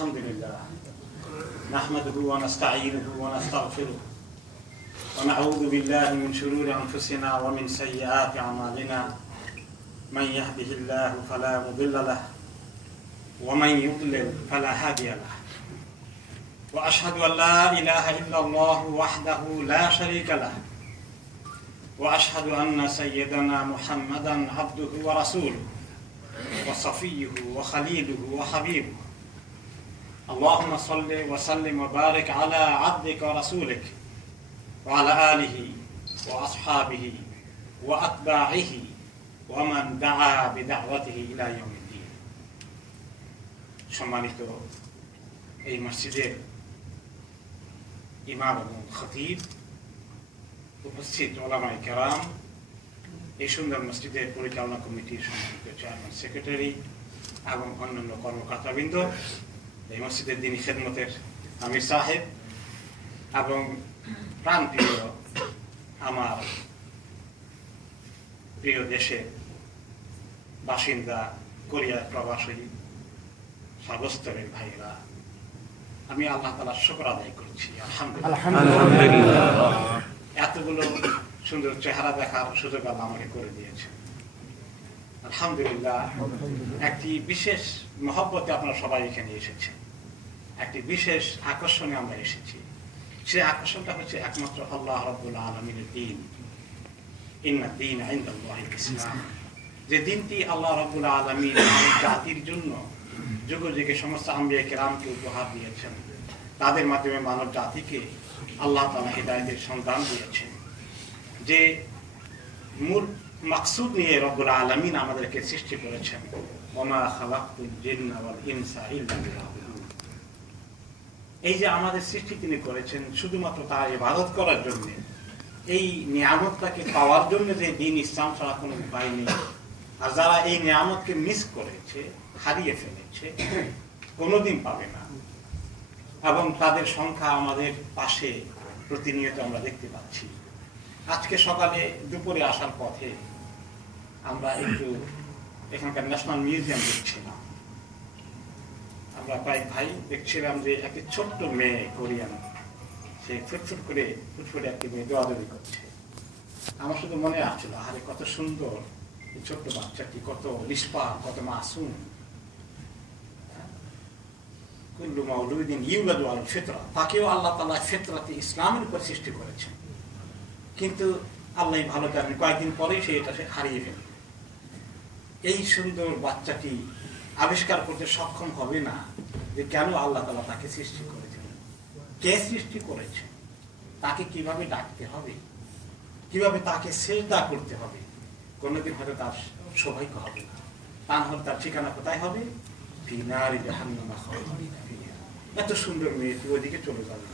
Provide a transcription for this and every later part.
الحمد لله نحمده ونستعينه ونستغفره ونعوذ بالله من شرور أنفسنا ومن سيئات أعمالنا من يهده الله فلا مضل له ومن يضلل فلا هادي له وأشهد أن لا إله إلا الله وحده لا شريك له وأشهد أن سيدنا محمدا عبده ورسوله وصفيه وخليله وحبيبه اللهم صل وسلم وبارك على عبدك ورسولك وعلى آله وأصحابه وأتباعه ومن دعا بدعوته إلى يوم الدين সম্মানিত এই মসজিদের ইমাম এবং খতিব, উপস্থিত ওলামায়ে কেরাম, এই সুন্দর মসজিদের পরিচালনা কমিটির সম্মানিত চেয়ারম্যান, সেক্রেটারি এবং অন্যান্য কর্মকর্তাবৃন্দ, এই মসজিদের দিনী খেদমতের আমির সাহেব এবং প্রাণপ্রিয় আমার প্রিয় দেশের বাসিন্দা কোরিয়ার প্রবাসী সর্বস্তরের ভাইরা, আমি আল্লাহ তাআলার শুকর আদায় করছি। আলহামদুলিল্লাহ, এতগুলো সুন্দর চেহারা দেখার সুযোগ আল্লাহ আমাকে করে দিয়েছেন। আলহামদুলিল্লাহ, একটি বিশেষ মহব্বতে আপনারা সবাই এখানে এসেছেন, একটি বিশেষ আকর্ষণে আমরা এসেছি। সেই আকর্ষণটা হচ্ছে একমাত্র আল্লাহ রাব্বুল আলামিনের দিন, ইন্না দীনা ইনদাল্লাহিল ইসলাম, যে দিনটি আল্লাহ রাব্বুল আলামিন জাতির জন্য যুগ যুগে সমস্ত আম্বিয়া কেরামকে উপহার দিয়েছেন। তাদের মাধ্যমে মানব জাতিকে আল্লাহ তাআলা হিদায়াতের সন্ধান দিয়েছেন। যে মূল মাকসুদ নিয়ে রব্বুল আলামিন আমাদেরকে সৃষ্টি করেছেন, ওমা খালাকতুল জিন্না ওয়াল ইনসা ইল্লা লিয়াবুদুন। এই যে আমাদের সৃষ্টি তিনি করেছেন শুধুমাত্র তার ইবাদত করার জন্য, এই নিয়ামতটাকে পাওয়ার জন্য, যে দিন ইসলাম ছাড়া কোনো উপায় নেই। আর যারা এই নিয়ামতকে মিস করেছে, হারিয়ে ফেলেছে, কোনোদিন পাবে না, এবং তাদের সংখ্যা আমাদের পাশে প্রতিনিয়ত আমরা দেখতে পাচ্ছি। আজকে সকালে দুপুরে আসার পথে আমরা একটু এখানকার ন্যাশনাল মিউজিয়াম দেখছিলাম। আমরা কয়েক ভাই দেখছিলাম যে একটি ছোট্ট মেয়ে কোরিয়ান, সে ফুটফুট করে ফুটফুটে একটি মেয়ে দৌড়াদৌড়ি করছে। আমার শুধু মনে আসছিল, আরে কত সুন্দর এই ছোট্ট বাচ্চাটি, কত নিষ্পাপ, কত মাসুম। কুল্লু মাউলুদিন ইউলাদু আলাল ফিতরা, তাকেও আল্লাহ তাআলা ফিতরাতে ইসলামের উপর সৃষ্টি করেছেন। কিন্তু আল্লাহ ভালো জানেন, কয়েকদিন পরেই সে এটা হারিয়ে ফেলে। এই সুন্দর বাচ্চাটি আবিষ্কার করতে সক্ষম হবে না যে কেন আল্লাহ তাআলা তাকে সৃষ্টি করেছেন, কে সৃষ্টি করেছে, তাকে কিভাবে ডাকতে হবে, কিভাবে তাকে সিজদা করতে হবে। কোনোদিন হয়তো তার সৌভাগ্য হবে না, তা না হলে তার ঠিকানা কোথায় হবে? ফি নারি জাহান্নাম খালিদিনা ফিহা। এত সুন্দর মেয়ে ওইদিকে চলে যাবে।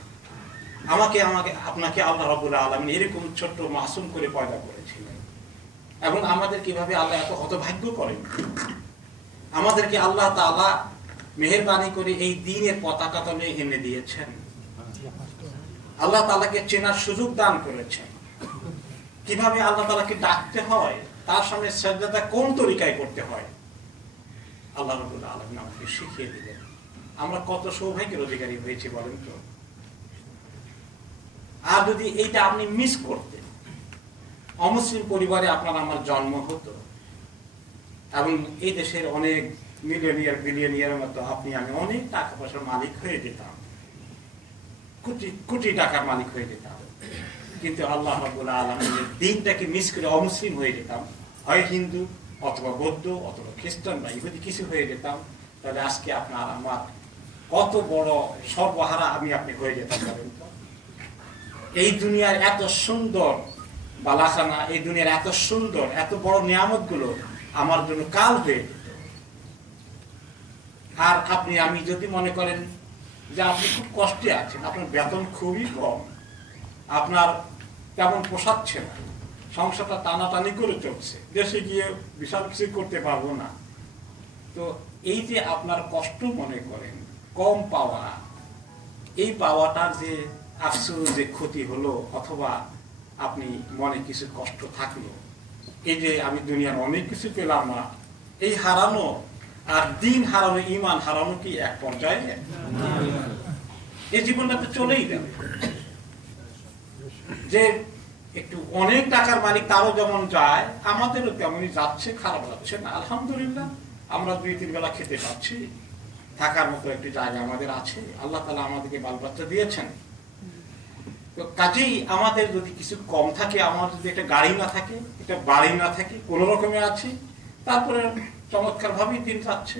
আমাকে আপনাকে আল্লাহ রাব্বুল আলামিন এরকম ছোট্ট মাসুম করে পয়দা করেছিলেন, এবং আমাদের কিভাবে আল্লাহ এত হতভাগ্য করেন। আমাদেরকে আল্লাহ তাআলা মেহেরবানি করে এই দ্বীনের পতাকা তলে এনে দিয়েছেন। আল্লাহ তাআলাকে চেনার সুযোগ দান করেছেন, কিভাবে আল্লাহ তাআলাকে ডাকতে হয়, তার সামনে সিজদা কোন তরিকায় করতে হয়, আল্লাহ রাব্বুল আলামিন আমাকে শিখিয়ে দিলেন। আমরা কত সৌভাগ্যের অধিকারী হয়েছি বলেন তো। আর যদি এইটা আপনি মিস করতেন, অমুসলিম পরিবারে আপনার আমার জন্ম হতো, এবং এই দেশের অনেক মিলিয়নিয়ার বিলিয়নিয়ারের মতো আপনি আমি অনেক টাকা পয়সার মালিক হয়ে যেতাম, কোটি কোটি টাকার মালিক হয়ে যেতাম। কিন্তু আল্লাহ রাব্বুল আলামিনের দিনটাকে মিস করে অমুসলিম হয়ে যেতাম, হয় হিন্দু অথবা বৌদ্ধ অথবা খ্রিস্টান বা ইহুদি কিছু হয়ে যেতাম, তাহলে আজকে আপনার আমার কত বড় সর্বহারা আমি আপনি হয়ে যেতাম বলেন তো। এই দুনিয়ার এত সুন্দর বালাখানা, এই দুনিয়ার এত সুন্দর এত বড় নিয়ামতগুলো আমার জন্য কাল হয়ে যেত। আর আপনি আমি যদি মনে করেন যে আপনি খুব কষ্টে আছেন, আপনার বেতন খুবই কম, আপনার তেমন পোষাচ্ছে না, সংসারটা টানাটানি করে চলছে, দেশে গিয়ে বিশাল কিছু করতে পারবো না, তো এই যে আপনার কষ্ট মনে করেন, কম পাওয়া, এই পাওয়াটার যে আফসোস, যে ক্ষতি হলো, অথবা আপনি মনে কিছু কষ্ট থাকলো, এই যে আমি দুনিয়ার অনেক কিছু পেলাম না, এই হারানো আর দিন হারানো, ঈমান হারানো কি এক পর্যায়ে? এই জীবনটা তো চলেই যাবে। যে একটু অনেক টাকার মালিক তারও যেমন যায়, আমাদেরও তেমনই যাচ্ছে, খারাপ লাগছে না। আলহামদুলিল্লাহ আমরা 2-3 বেলা খেতে পাচ্ছি, থাকার মতো একটি জায়গা আমাদের আছে, আল্লাহ তাআলা আমাদেরকে বাল বাচ্চা দিয়েছেন। তো কাজেই আমাদের যদি কিছু কম থাকে, আমার যদি একটা গাড়ি না থাকে, একটা বাড়ি না থাকে, কোন রকমে আছে, তারপরে চমৎকার ভাবেই দিন যাচ্ছে।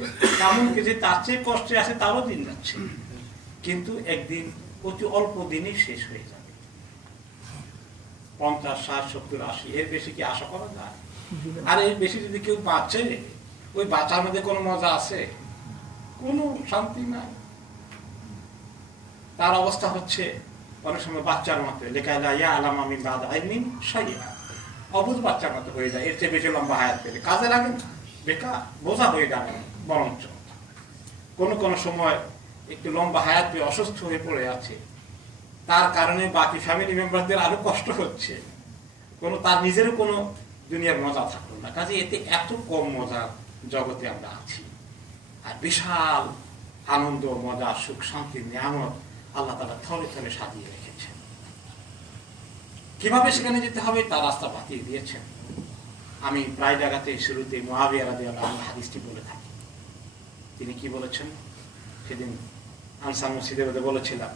এমনকি যে তার চেয়ে কষ্টে আছে তারও দিন যাচ্ছে, কিন্তু একদিন অতি অল্প দিনই শেষ হয়ে যাবে। 50, 60, 70, 80, এর বেশি কি আশা করা যায়? আর এর বেশি যদি কেউ বাঁচে, ওই বাঁচার মধ্যে কোনো মজা আছে? কোনো শান্তি নাই। তার অবস্থা হচ্ছে অনেক সময় বাচ্চার মতো, অবুঝ বাচ্চার মতো হয়ে যায়। এর চেয়ে বেশি লম্বা হায়াত পেলে কাজে লাগে না, বেকার বোঝা হয়ে যাবে। বরঞ্চ কোন সময় একটু লম্বা হায়াত পেয়ে অসুস্থ হয়ে পড়ে আছে, তার কারণে বাকি ফ্যামিলি মেম্বারদের আরো কষ্ট হচ্ছে, তার নিজেরও কোনো দুনিয়ার মজা থাকলো না। কাজে এতে এত কম মজার জগতে আমরা আছি। আর বিশাল আনন্দ, মজা, সুখ, শান্তির নিয়ামত আল্লাহ তাআলা থরে থরে সাজিয়ে রেখেছেন। কিভাবে সেখানে যেতে হবে তার রাস্তা বাতিয়ে দিয়েছেন। আমি প্রায় জায়গাতে শুরুতে মুআবিয়া রাদিয়াল্লাহু আনহু হাদিসটি বলে থাকি। তিনি কি বলেছেন? সেদিন আনসার মসজিদে বলেছিলাম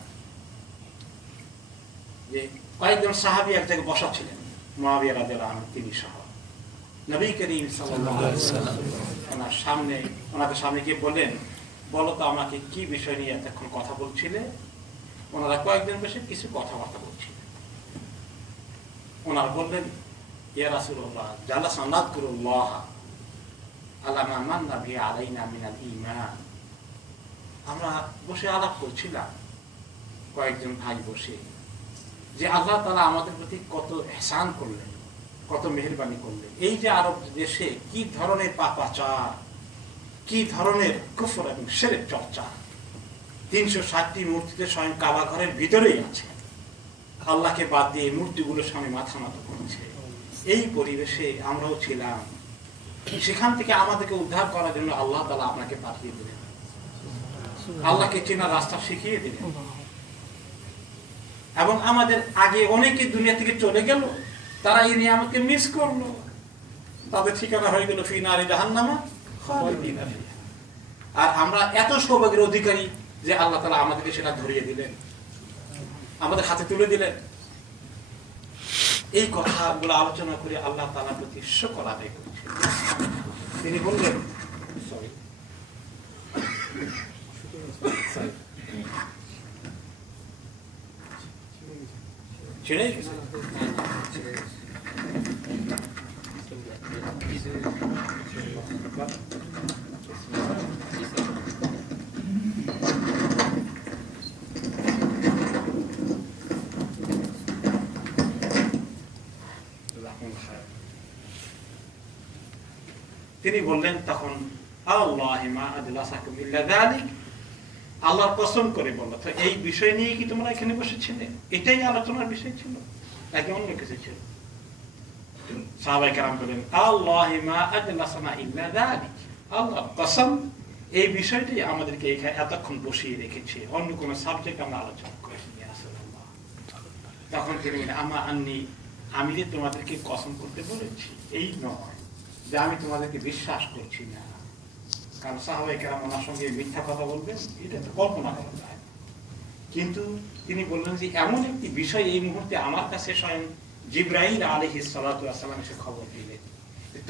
যে কয়েকজন সাহাবী এক জায়গায় বসা ছিলেন, মুআবিয়া রাদিয়াল্লাহু আনহু তিনি সহ। নবী করিম সাল্লাল্লাহু আলাইহি ওয়াসাল্লাম ওনাদের সামনে গিয়ে বললেন, বলো তো আমাকে কি বিষয় নিয়ে এতক্ষণ কথা বলছিলে? ওনারা কয়েকজন বসে কিছু কথাবার্তা বলছিলেন। ওনারা বললেন, ইয়া রাসূলুল্লাহ, জালাসনা নাযকুরুল্লাহ আলা মা মান্না বিহি আলাইনা মিনাল ঈমান। আমরা বসে আলাপ করছিলাম, কয়েকজন ভাই বসে, যে আল্লাহ তাআলা আমাদের প্রতি কত ইহসান করলেন, কত মেহেরবানি করলেন। এই যে আরব দেশে কি ধরনের পাপাচার, কি ধরনের কুফর এবং শিরক চর্চা, 360টি মূর্তিতে স্বয়ং কাবা ঘরের ভিতরেই আছে, আল্লাহকে বাদ দিয়ে মূর্তিগুলোর সামনে মাথা নত করছে। এই পরিবেশে আমরাও ছিলাম। সেখান থেকে আমাদেরকে উদ্ধার করার জন্য আল্লাহ তাআলা আপনাকে পাঠিয়ে দিলেন, আল্লাহকে চেনার রাস্তা শিখিয়ে দিলেন। এবং আমাদের আগে অনেকে দুনিয়া থেকে চলে গেল, তারা এই নিয়ামতকে মিস করলো, তাদের ঠিকানা হয়ে গেল ফি নারি জাহান্নামা খালিদিনা ফিহা। আর আমরা এত সৌভাগ্যের অধিকারী যে আল্লাহ তাআলা আমাদেরকে সেটা ধরিয়ে দিলেন, আমাদের হাতে তুলে দিলেন। এই কথাগুলো আলোচনা করে আল্লাহ তাআলার প্রতি শুকর আদায় করছি। তিনি বললেন, ছেড়ে গেছে। তিনি বললেন তখন, আল্লাহি মা আজলাসাকুম ইল্লা যালিক, আল্লাহর কসম করে বলল, তো এই বিষয় নিয়ে কি তোমরা এখানে বসেছিলে? এটাই আলোচনার বিষয় ছিল নাকি অন্য কিছু ছিল? সাহাবায়ে কেরাম বলেন, আল্লাহি মা আজলাসানা ইল্লা যালিক, আল্লাহর কসম এই বিষয়টাই আমাদেরকে এখানে এতক্ষণ বসিয়ে রেখেছে, অন্য কোনো সাবজেক্ট আমরা আলোচনা করিনি ইয়া রাসূলুল্লাহ। তখন তিনি বলেন, আমি যে তোমাদেরকে কসম করতে বলেছি এই নয় যে আমি তোমাদেরকে বিশ্বাস করছি না, কারণ সাহাবায়ে কেরাম ওনার সঙ্গে মিথ্যা কথা বলবেন এটা তো কল্পনা করা যায়। কিন্তু তিনি বললেন যে এমন একটি বিষয় এই মুহূর্তে আমার কাছে স্বয়ং জিবরাইল আলাইহিস সালাতু ওয়াস সালাম এসে খবর দিলেন,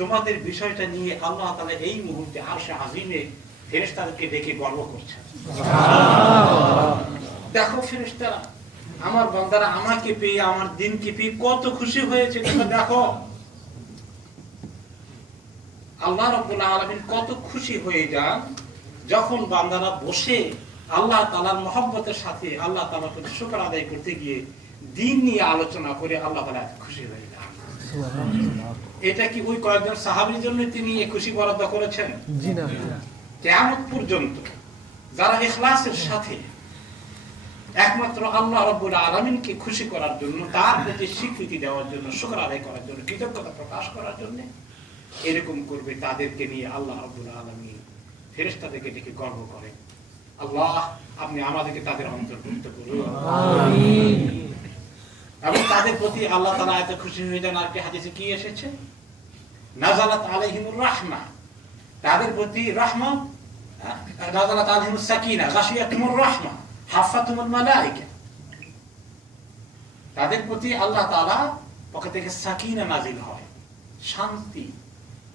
তোমাদের বিষয়টা নিয়ে আল্লাহ তাআলা এই মুহূর্তে আরশে আজিমে ফেরেশতাদেরকে ডেকে গর্ব করছেন। দেখো ফেরেশতারা, আমার বান্দারা আমাকে পেয়ে, আমার দ্বীনকে পেয়ে কত খুশি হয়েছে, তোমরা দেখো। আল্লাহ রাব্বুল আলামিন কত খুশি হয়ে যান যখন বান্দারা বসে আল্লাহ তাআলার মহব্বতের সাথে আল্লাহ তাআলার প্রতি শুকর আদায় করতে গিয়ে দ্বীন নিয়ে আলোচনা করে আল্লাহ তাআলা খুশি হয়ে যান। এটা কি ওই কয়েকজন সাহাবীর জন্য তিনি এই খুশি বরাদ্দ করেছেন? জি না। কিয়ামত পর্যন্ত যারা ইখলাসের সাথে একমাত্র আল্লাহ রাব্বুল আলামিনকে খুশি করার জন্য, তার প্রতি স্বীকৃতি দেওয়ার জন্য, শুকর আদায় করার জন্য, কৃতজ্ঞতা প্রকাশ করার জন্য এরকম করবে, তাদেরকে নিয়ে আল্লাহ রাব্বুল আলামিন ফেরেশতাদেরকে ডেকে গর্ব করেন, আল্লাহ আপনি আমাদেরকে তাদের অন্তর্ভুক্ত করুন। এবং তাদের প্রতি আল্লাহ তাআলা এত খুশি হয়ে যান। আরেকটি হাদিসে কি এসেছে, নাযালাত আলাইহিমুর রাহমা, তাদের প্রতি রহমত, নাযালাত আলাইহিমুস সাকিনা, গাশিয়াতুমুর রাহমা, হাফাতুমুল মালায়েকা, তাদের প্রতি আল্লাহ তাআলা পক্ষ থেকে সাকিনা নাজিল হয়, শান্তি।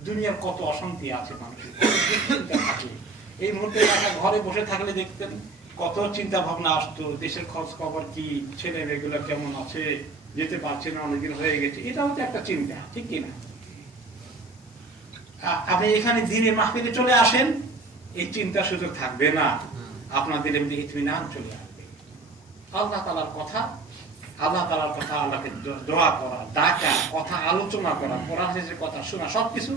দুনিয়ার কত অশান্তি আছে মানুষের, চিন্তা থাকে। এই মুহূর্তে একা ঘরে বসে থাকলে দেখতেন কত চিন্তা ভাবনা আসতো, দেশের খোঁজ খবর কি, ছেলে মেয়েগুলো কেমন আছে, যেতে পারছে না, অনেকদিন হয়ে গেছে, এটাও তো একটা চিন্তা, ঠিক কিনা? আপনি এখানে দিনে মাহফিলে চলে আসেন, এই চিন্তা সুযোগ থাকবে না, আপনার দিনের মধ্যে ইতমিনান চলে আসবে। আল্লাহ তাআলার কথা, আল্লাহকে দোয়া করা, ডাকা, কথা আলোচনা করা, কোরআন হাদিসের কথা শোনা, সবকিছু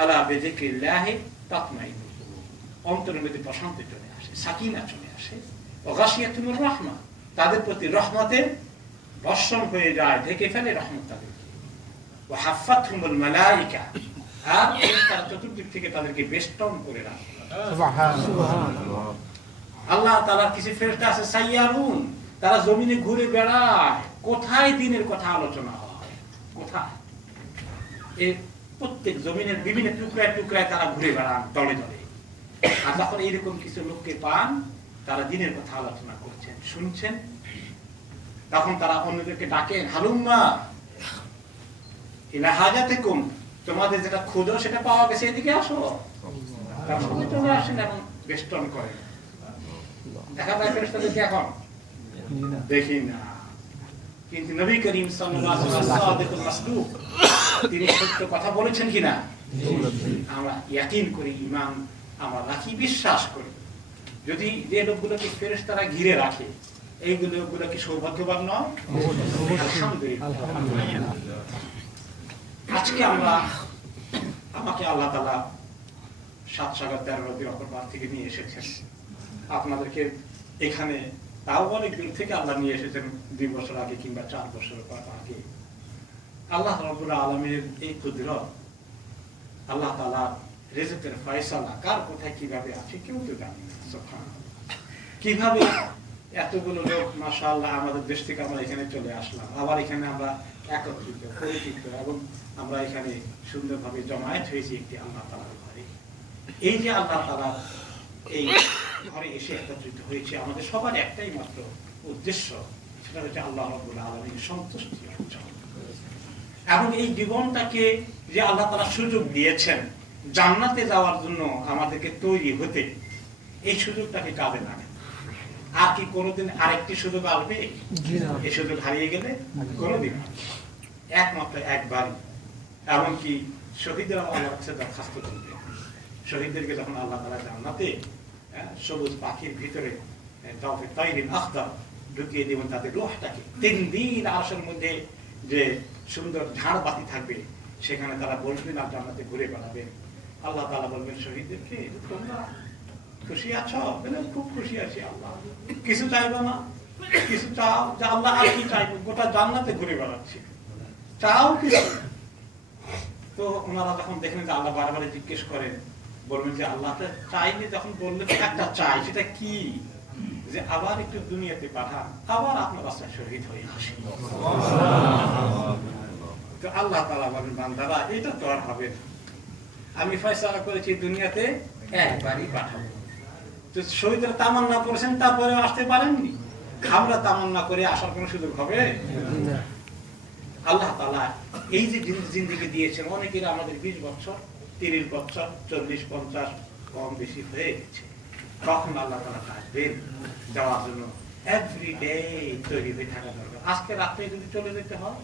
আলা বিযিকরিল্লাহি তাতমাইন্নুল কুলুব, অন্তরের মধ্যে প্রশান্তি চলে আসে, সাকিনা চলে আসে। ওয়া গাশিয়াতুমুর রাহমা, তাদের প্রতি রহমতের বর্ষণ হয়ে যায়, ঢেকে ফেলে রহমত তাদেরকে। ওয়া হাফাতহুমুল মালায়েকা, আর ফেরেশতারা চতুর্দিক থেকে তাদেরকে বেষ্টন করে রাখে। সুবহানাল্লাহ। আল্লাহ তাআলার কিছু ফেরেশতা আছে সাইয়ারুন, তারা জমিনে ঘুরে বেড়ায়, কোথায় দিনের কথা আলোচনা হয়, কোথায়, এই প্রত্যেক জমিনের বিভিন্ন টুকরায় টুকরায় তারা ঘুরে বেড়ান দলে দলে। আর যখন এইরকম কিছু লোককে পান, তারা দিনের কথা আলোচনা করছেন, শুনছেন, তখন তারা অন্যদেরকে ডাকেন, হালুম্মা ইলা হাজাতিকুম, তোমাদের যেটা খুঁজো সেটা পাওয়া গেছে, এদিকে আসো। তারা সবাই চলে আসেন এবং বেষ্টন করেন। দেখা যায় ফেরেশতাদেরকে এখন দেখি না, কিন্তু নবী করিম সাল্লাল্লাহু আলাইহি ওয়াসাল্লাম মাসদুক, তিনি সত্য কথা বলেছেন কিনা আমরা ইয়াকিন করি, ঈমান আমরা রাখি, বিশ্বাস করি। যদি যে লোকগুলোকে ফেরেশতারা ঘিরে রাখে, এইগুলো কি সৌভাগ্যবান নয়? আলহামদুলিল্লাহ। আজকে আমাকে আল্লাহ তাআলা 7 সাগর 13 নদীর অপর পার থেকে নিয়ে এসেছেন, আপনাদেরকে এখানে তাও অনেক দূর থেকে আল্লাহ নিয়ে এসেছেন, 2 বছর আগে কিংবা 4 বছর আগে। আল্লাহ রাব্বুল আলামিনের এই কুদরত, আল্লাহ তাআলা রিজকের ফয়সালা কার কোথায় কিভাবে আছে কেউ তো জানে না। সুবহানাল্লাহ। কিভাবে এতগুলো লোক মাশাআল্লাহ আমাদের দেশ থেকে আমরা এখানে চলে আসলাম, আবার এখানে আমরা একত্রিত পরিচিত এবং আমরা এখানে সুন্দরভাবে জমায়েত হয়েছি একটি আল্লাহ তাআলার ঘরে। এই যে আল্লাহ তাআলা এই ঘরে এসে একত্রিত হয়েছে, আমাদের সবার একটাই মাত্র উদ্দেশ্য, সেটা হচ্ছে আল্লাহ রাব্বুল আলামিনের সন্তুষ্টি অর্জন। এবং এই জীবনটাকে যে আল্লাহ তাআলা সুযোগ দিয়েছেন জান্নাতে যাওয়ার জন্য আমাদেরকে তৈরি হতে, এই সুযোগটাকে কাজে লাগান। আর কি কোনোদিন আরেকটি সুযোগ আসবে? এই সুযোগ হারিয়ে গেলে কোনোদিন একমাত্র একবারই। এমনকি শহীদরা আল্লাহর কাছে দরখাস্ত করবে, শহীদদেরকে যখন আল্লাহ তাআলা জান্নাতে সবুজ পাখির ভিতরে ঢুকিয়ে দেবেন তাদের রূহটাকে, 3 দিন আরশের মধ্যে যে সুন্দর ঝাড় বাতি থাকবে, সেখানে তারা বলবেন আর জান্নাতে ঘুরে বেড়াবেন। আল্লাহ তাআলা বলবেন শহীদদেরকে, তোমরা খুশি আছো? খুব খুশি আছি আল্লাহ, কিছু চাইবো না, কিছু চাও? যে আল্লাহ আর কি চাইবো, গোটা জান্নাতে ঘুরে বেড়াচ্ছি, চাও কিছু? তো ওনারা যখন দেখেন যে আল্লাহ বারবার জিজ্ঞেস করেন, বলবেন যে আল্লাহ চাইলে, যখন বললেন একটা চাই, সেটা কি? যে আবার একটু দুনিয়াতে পাঠান, আবার আপনার রাস্তায় শহীদ হয়ে আসি। তো আল্লাহ তাআলা বলেন, বান্দারা এটা তো আর হবে না, আমি ফয়সালা করেছি দুনিয়াতে একবারই পাঠাবো। তো শহীদরা তামান্না করেছেন, তারপরে আসতে পারেননি, আমরা তামান্না করে আসার কোনো সুযোগ হবে? আল্লাহ তাআলা এই যে জিন্দেগি দিয়েছেন, অনেকের আমাদের 20 বছর 30 বছর 40 50 কম বেশি হয়ে গেছে, তখন আল্লাহ তাআলা আসবেন যাওয়ার জন্য। এভরিডে তৈরি হয়ে থাকা দরকার। আজকে রাত্রে যদি চলে যেতে হয়,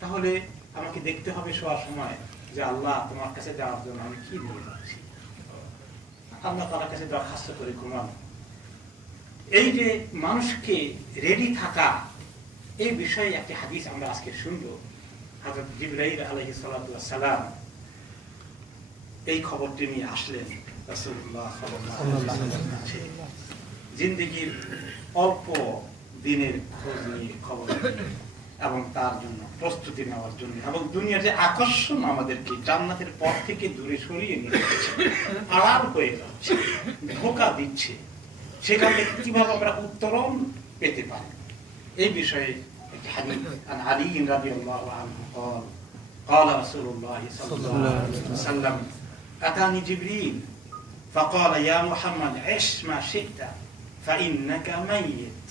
তাহলে আমাকে দেখতে হবে শোয়ার সময় যে আল্লাহ তোমার কাছে যাওয়ার জন্য আমি কি নিয়ে যাচ্ছি। আল্লাহ তাআলার কাছে দরখাস্ত করে ঘুমানো, এই যে মানুষকে রেডি থাকা, এই বিষয়ে একটি হাদিস আমরা আজকে শুনবো। হযরত জিবরাইল আলাইহিস সালাতু ওয়াস সালাম এই খবরটি নিয়ে আসলেন রাসূলুল্লাহ সাল্লাল্লাহু আলাইহি ওয়াসাল্লামের কাছে, জিন্দেগীর অল্প দিনের খোঁজ নিয়ে, খবর নিয়ে। এবং তার জন্য প্রস্তুতি নেওয়ার জন্য, এবং দুনিয়ার যে আকর্ষণ আমাদেরকে জান্নাতের পথ থেকে দূরে সরিয়ে নিয়ে যাচ্ছে, আড়াল হয়ে যাচ্ছে, ধোঁকা দিচ্ছে, সেখান থেকে কিভাবে আমরা উত্তরণ পেতে পারি এই বিষয়ে আলী রাদিয়াল্লাহু আনহু قال رسول الله صلى الله عليه وسلم أتاني جبريل فقال يا محمد عش ما شئت فإنك ميت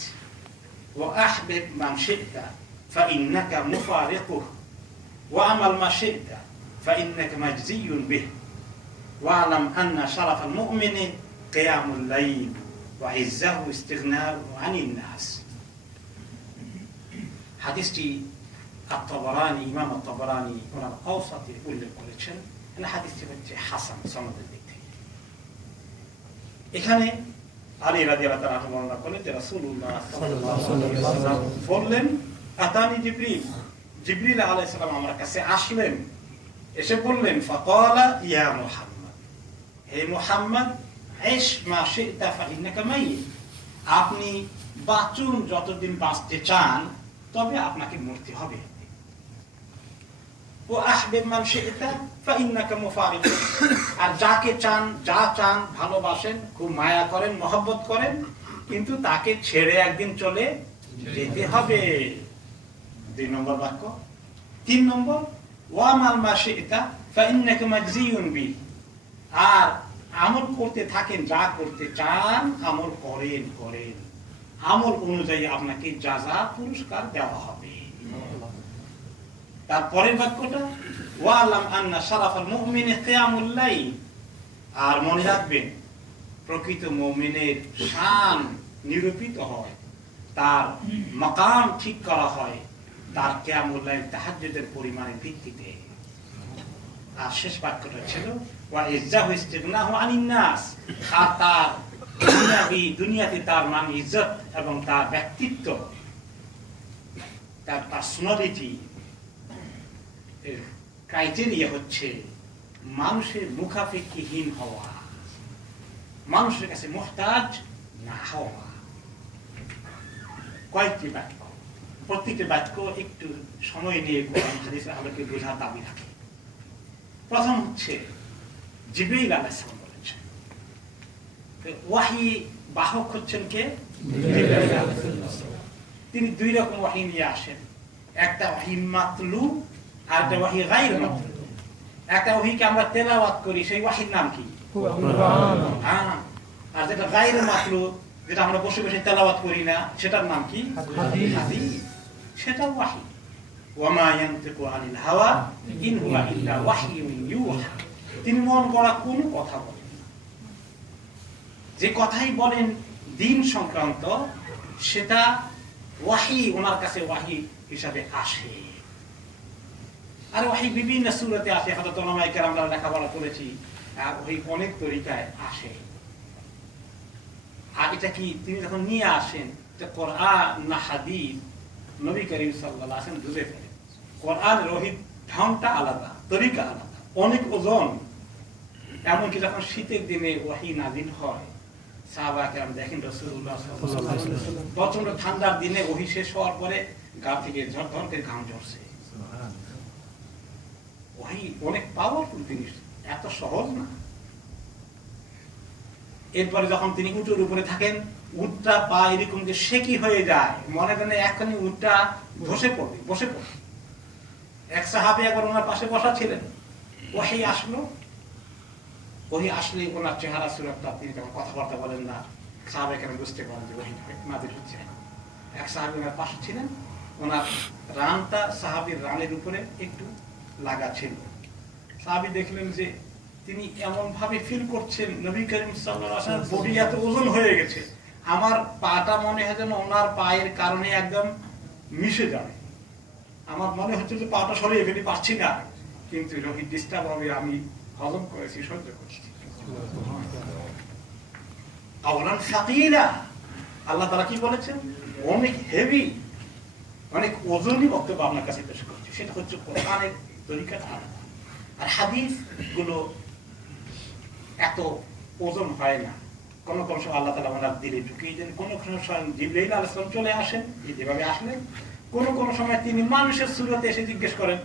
وأحبب من شئت فإنك مفارقه وعمل ما شئت فإنك مجزي به واعلم أن شرف المؤمن قيام الليل وعزه استغناء عن الناس. حديثي الطبراني ইমাম الطبراني ওনার আওসাতে উল্লেখ করেছেন। এই হাদিসটি হচ্ছে হাসান সনদের দিক থেকে। এখানে আলী রাদিয়াল্লাহু তাআলা বর্ণনা করেন যে রাসূলুল্লাহ সাল্লাল্লাহু আলাইহি ওয়াসাল্লাম বললেন আতানি জিবরিল, জিবরিল আলাইহিস সালাম আমার কাছে আসলেন, এসে বললেন ফাকালা ইয়া মুহাম্মদ, হে মুহাম্মদ ইশ মা শি'তা ফাইন্নাকা মাইয়িত, আপনি বাঁচুন যতদিন বাঁচতে চান, তবে আপনাকে মরতে হবে। ও আহবিব মান শি'তা ফাইন্নাকা মুফারিক, আর যাকে চান, যা চান, ভালোবাসেন, খুব মায়া করেন, মহব্বত করেন, কিন্তু তাকে ছেড়ে একদিন চলে যেতে হবে। 2 নম্বর বাক্য। 3 নম্বর ওয়া মাল মা শি'তা ফাইন্নাকা মাজজিয়ুন বি, আর আমল করতে থাকেন, যা করতে চান আমল করেন, আমল অনুযায়ী আপনাকে জাযা পুরস্কার দেওয়া হবে। তারপরের বাক্যটা ওয়ালাম আন্না শারাফাল মুমিনি কিয়ামুল লাইল, আর মনে রাখবেন প্রকৃত মুমিনের শান নিরূপিত হয়, তার মাকাম ঠিক করা হয় তার কিয়ামুল লাইল তাহাজ্জুদের পরিমাণের ভিত্তিতে। আর শেষ বাক্যটা ছিল ওয়া ইজ্জাহু ইস্তিগনাহু আনিন নাস, আর তার দুনিয়াতে তার মান ইজ্জত এবং তার ব্যক্তিত্ব, তার পার্সোনালিটি এর ক্রাইটেরিয়া হচ্ছে মানুষের মুখাপেক্ষিহীন হওয়া, মানুষের কাছে মুহতাজ না হওয়া। কয়েকটি বাক্য, প্রত্যেকটি বাক্য একটু সময় নিয়ে কোরআন হাদিসের আলোকে বোঝার দাবি রাখে। প্রথম হচ্ছে জিবরাইল আলাইহিস সালাম বলেছেন, ওয়াহী বাহক হচ্ছেন কে? জিবরাইল আলাইহিস সালাম। তিনি 2 রকম ওয়াহী নিয়ে আসেন, একটা ওয়াহী মাতলু আর একটা ওয়াহী গায়র মাতলু। একটা ওয়াহীকে আমরা তেলাওয়াত করি, সেই ওয়াহীর নাম কি? কুরআন। আর যেটা গায়র মাতলু, যেটা আমরা বসে বসে তেলাওয়াত করি না, সেটার নাম কি? হাদিস। সেটা ওয়াহী। ওয়ামা ইয়ানতিকু আনিল হাওয়া ইন হুয়া ইল্লা ওয়াহয়ুন ইউহা, তিনি মন গড়া কোনো কথা বলেন না। যে কথাই বলেন দ্বীন সংক্রান্ত, সেটা ওয়াহী, ওনার কাছে ওয়াহী হিসাবে আসে। আর ওয়াহী বিভিন্ন সূরাতে আসে, হযরত উলামায়ে কেরামরা লেখাপড়া করেছি, আর ওই অনেক তরিকায় আসে। আর এটা কি তিনি যখন নিয়ে আসেন, যে কোরআন না হাদিস, নবী করিম সাল্লাল্লাহু আলাইহি ওয়াসাল্লাম বুঝে ফেলেন কোরআনের ওহী ঢংটা আলাদা, তরিকা আলাদা, অনেক ওজন। এমনকি যখন শীতের দিনে ওয়াহী নাযিল হয়, সাহাবা কেরাম দেখেন রাসূলুল্লাহ সাল্লাল্লাহু আলাইহি ওয়াসাল্লাম প্রচন্ড ঠান্ডার দিনে ওহী শেষ হওয়ার পরে গা থেকে ঝরঝর করে ঘাম ঝরছে। ওহী অনেক পাওয়ারফুল জিনিস, এত সহজ না। এরপরে যখন তিনি উটের উপরে থাকেন, উটটা পা এরকম যে সেকি হয়ে যায়, মনে করেন এখনই উটটা ধসে পড়বে, বসে পড়বে। এক সাহাবী একবার ওনার পাশে বসা ছিলেন, ওহী আসলো, ওহী আসলে ওনার চেহারা সুরতটা, তিনি যখন কথাবার্তা বলেন না, সাহাবা কেন বুঝতে পারেন যে ওহী নাযিল হচ্ছে। এক সাহাবী ওনার পাশে ছিলেন, ওনার রানটা সাহাবীর রানের উপরে একটু লাগা ছিল। সাহাবী দেখলেন যে তিনি এমন ভাবে ফিল করছেন, নবী করিম সাল্লাল্লাহু আলাইহি ওয়াসাল্লাম বডি এত ওজন হয়ে গেছে, আমার পাটা মনে হয় যেন ওনার পায়ের কারণে একদম মিশে যাবে। আমার মনে হচ্ছে যে পাটা সরিয়ে ফেলি, পারছি না, কিন্তু রোহিত ডিস্টার্ব হবে, আমি হজম করেছি, সহ্য করছি। আওলান সাকিলা, আল্লাহ তাআলা কি বলেছেন? অনেক হেভি, অনেক ওজনই বক্তব্য আপনার কাছে পেশ করছে। সেটা হচ্ছে কোরআনের তরিকাটা আলাদা। আর হাদিস গুলো এত ওজন হয় না। কোন কোন সময় আল্লাহ তাআলা ওনার দিলে ঢুকিয়ে দেন, কোন কোন সময় জিবরাইল আলাইহিস সালাম চলে আসেন, যেভাবে আসলেন কোন কোন সময় তিনি মানুষের সুরতে এসে জিজ্ঞেস করেন।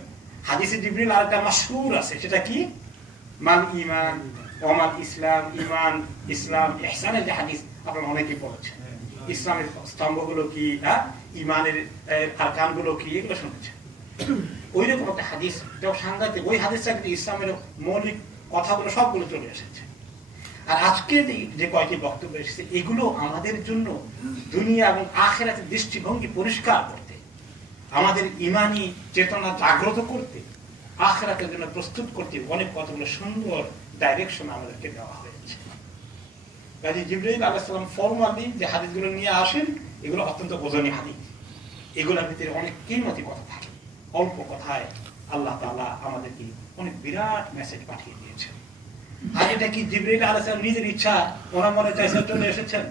হাদিসে জিবরিল আরেকটা মাশহুর আছে, সেটা কি? মাল ঈমান ওয়াল ইসলাম, ঈমান ইসলাম ইহসানের যে হাদিস আপনারা অনেকেই পড়েছেন। ইসলামের স্তম্ভগুলো কি, ঈমানের আরকানগুলো কি, এগুলো শুনেছেন। ওই রকম একটা হাদিস, যেটা সাংঘাতিক, ওই হাদিসটা কিন্তু ইসলামের মৌলিক কথাগুলো সবগুলো চলে এসেছে। আর আজকে যে কয়েকটি বক্তব্য এসেছে, এগুলো আমাদের জন্য দুনিয়া এবং আখিরাতের দৃষ্টিভঙ্গি পরিষ্কার করতে, আমাদের ঈমানি চেতনা জাগ্রত করতে, আখিরাতের জন্য প্রস্তুত করতে অনেক কতগুলো সুন্দর ডাইরেকশন আমাদেরকে দেওয়া হয়েছে। কাজী জিবরাইল আলাইহিস সালাম ফরমালি যে হাদিসগুলো নিয়ে আসেন, এগুলো অত্যন্ত ওজনী হাদিস। এগুলোর ভিতরে অনেক কিমতি কথা থাকে। অল্প কথায় আল্লাহ তাআলা আমাদেরকে অনেক বিরাট মেসেজ পাঠিয়ে দিয়েছেন। আর এটা কি জিবরাইল আলাইহিস সালাম নিজের ইচ্ছা, ওনার মনে চাইছে চলে এসেছেন?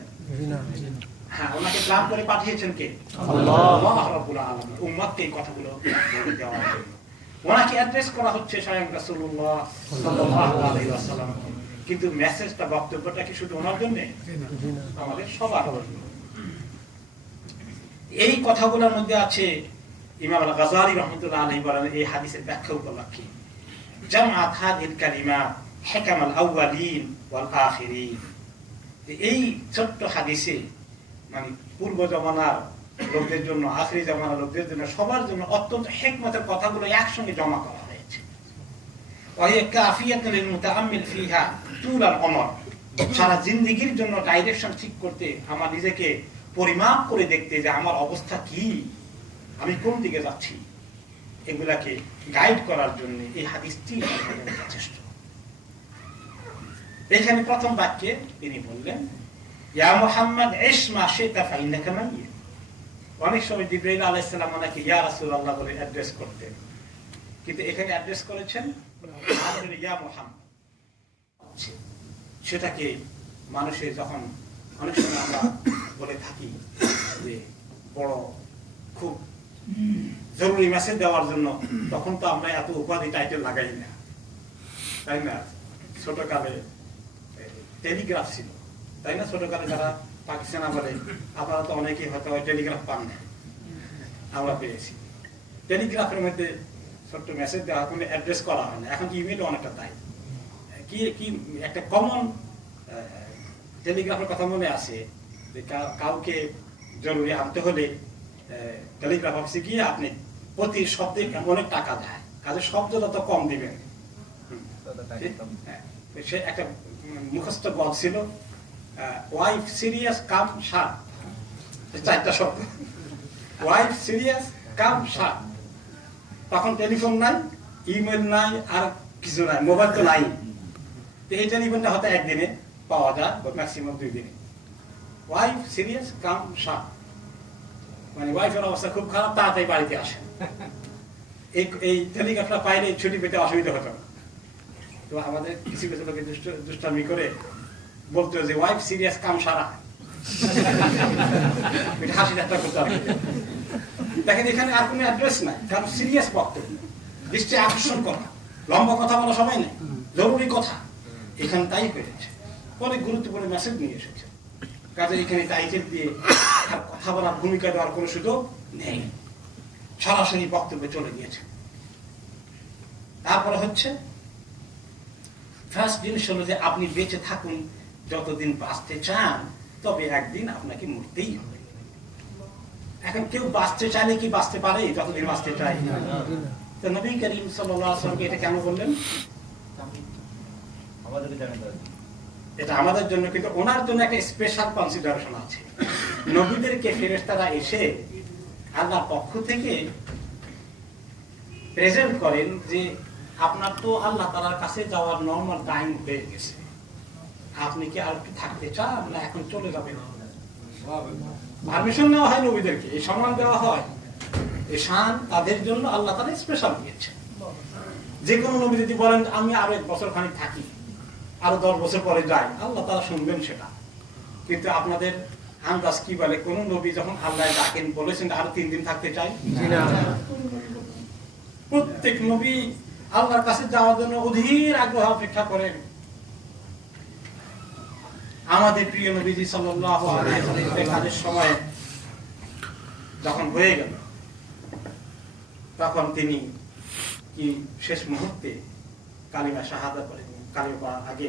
হ্যাঁ, ওনাকে প্ল্যান করে পাঠিয়েছেন কে? আল্লাহ রাব্বুল আলামিন। উম্মতকে এই কথাগুলো বলে দেওয়ার জন্য ওনাকে অ্যাড্রেস করা হচ্ছে স্বয়ং রাসূলুল্লাহ সাল্লাল্লাহু আলাইহি ওয়াসাল্লাম। কিন্তু মেসেজটা, বক্তব্যটা কি শুধু ওনার জন্য? আমাদের সবার জন্য। এই কথাগুলোর মধ্যে আছে ইমাম আল গাযালি রাহমাতুল্লাহ আলাইহি বলেন, এই হাদিসের ব্যাখ্যা উপলক্ষে জামাআত হাদিল কালিমা হিকাম আল আউয়ালিন ওয়াল আখিরিন। এই ছোট্ট হাদিসে মানে পূর্ব জামানার লোকদের জন্য, আখিরি জামানার লোকদের জন্য, সবার জন্য অত্যন্ত হিকমতের কথাগুলো একসঙ্গে জমা করা হয়েছে। ওয়া কাফিয়াতুল লিল মুতাআম্মিল ফিহা তুল আল উমর। সারা জিন্দেগীর জন্য ডাইরেকশন ঠিক করতে, আমার নিজেকে পরিমাপ করে দেখতে যে আমার অবস্থা কি, আমি কোন দিকে যাচ্ছি, এগুলাকে গাইড করার জন্য এই হাদিসটি যথেষ্ট। এখানে প্রথম বাক্যে তিনি বললেন, ইয়া মুহাম্মদ ইশ মা শিতা ফাইন্নাকা মাইয়িত। অনেক সময় জিবরাইল আলাইহিস সালাম ওনাকে ইয়া রাসূলুল্লাহ বলে অ্যাড্রেস করতেন, কিন্তু এখানে অ্যাড্রেস করেছেন ইয়া মুহাম্মদ। সেটাকে মানুষের যখন অনেক সময় আমরা বলে থাকি যে বড় খুব জরুরি মেসেজ দেওয়ার জন্য, তখন তো আমরা এত উপাধি টাইটেল লাগাই না, তাই না? ছোটকালে টেলিগ্রাফ ছিল, তাই না? ছোটকালে যারা পাকিস্তান আমলে, আপনারা তো অনেকেই হয়তো টেলিগ্রাফ পান না, আমরা পেয়েছি। টেলিগ্রাফের মধ্যে ছোট্ট মেসেজ দেওয়া, কোনো অ্যাড্রেস করা হয় না। এখন ইমেল অনেকটা তাই। কি কি একটা কমন টেলিগ্রাফের কথা মনে আছে যে কাউকে জরুরি আনতে হলে টেলিগ্রাফ অফিসে গিয়ে আপনি প্রতি শব্দে অনেক টাকা দেয়, কাজে শব্দ যত কম দিবেন। সে একটা মুখস্থ গল্প ছিল, ওয়াইফ সিরিয়াস কাম শার্প, 4টা শব্দ, ওয়াইফ সিরিয়াস কাম শার্প। তখন টেলিফোন নাই, ইমেল নাই, আর কিছু নাই, মোবাইল তো নাই। এই টেলিফোনটা হয়তো একদিনে পাওয়া যায়, ম্যাক্সিমাম 2 দিনে। ওয়াইফ সিরিয়াস কাম শার্প মানে ওয়াইফের অবস্থা খুব খারাপ, তাড়াতাড়ি বাড়িতে আসেন। এই টেলিগ্রাফটা পাইলে ছুটি পেতে অসুবিধা হতো না। তো আমাদের কিছু কিছু লোকে দুষ্টামি করে বলতো যে ওয়াইফ সিরিয়াস কাম সারা, হাসি ঠাট্টা করতে হবে। দেখেন এখানে আর কোনো অ্যাড্রেস নাই, কারণ সিরিয়াস বক্তব্য, দৃষ্টি আকর্ষণ করা, লম্বা কথা বলা সময় নেই, জরুরি কথা। এখানে তাই হয়েছে, অনেক গুরুত্বপূর্ণ মেসেজ নিয়ে এসেছে। কাজের এখানে টাইটেল দিয়ে কথা বলার, ভূমিকা দেওয়ার কোনো সুযোগ নেই, সরাসরি বক্তব্যে চলে গিয়েছে। তারপরে হচ্ছে ফার্স্ট জিনিস হলো যে আপনি বেঁচে থাকুন, যতদিন বাঁচতে চান, তবে একদিন আপনাকে মরতেই হবে। এখন কেউ বাঁচতে চাইলে কি বাঁচতে পারে যতদিন বাঁচতে চাই? তো নবী করিম সাল্লাল্লাহু আলাইহি ওয়াসাল্লাম এটা কেন বললেন? এটা আমাদের জন্য, কিন্তু ওনার জন্য একটা স্পেশাল কনসিডারেশন আছে। নবীদেরকে ফেরেশতারা এসে আল্লাহর পক্ষ থেকে প্রেজেন্ট করেন যে আপনার তো আল্লাহ তাআলার কাছে যাওয়ার নরমাল টাইম হয়ে গেছে, আপনি কি আর একটু থাকতে চান না এখন চলে যাবেন? পারমিশন নেওয়া হয় নবীদেরকে, এই সম্মান দেওয়া হয়, এই শান তাদের জন্য আল্লাহ তাআলা স্পেশাল দিয়েছেন। যে কোনো নবী যদি বলেন আমি আরো 1 বছর খানিক থাকি, আরো 10 বছর পরে যাই, আল্লাহ তাআলা শুনবেন সেটা। কিন্তু আপনাদের আন্দাজ কি বলে, কোন নবী যখন আল্লাহ ডাকেন বলেছেন আরো 3 দিন থাকতে চাই? প্রত্যেক নবী আল্লাহর কাছে যাওয়ার জন্য অধীর আগ্রহ অপেক্ষা করেন। আমাদের প্রিয় নবীজি সাল্লাল্লাহু আলাইহি ওয়াসাল্লাম কাজের সময় যখন হয়ে গেল, তখন তিনি কি শেষ মুহূর্তে কালিমা শাহাদা করে, কালিমা পড়ার আগে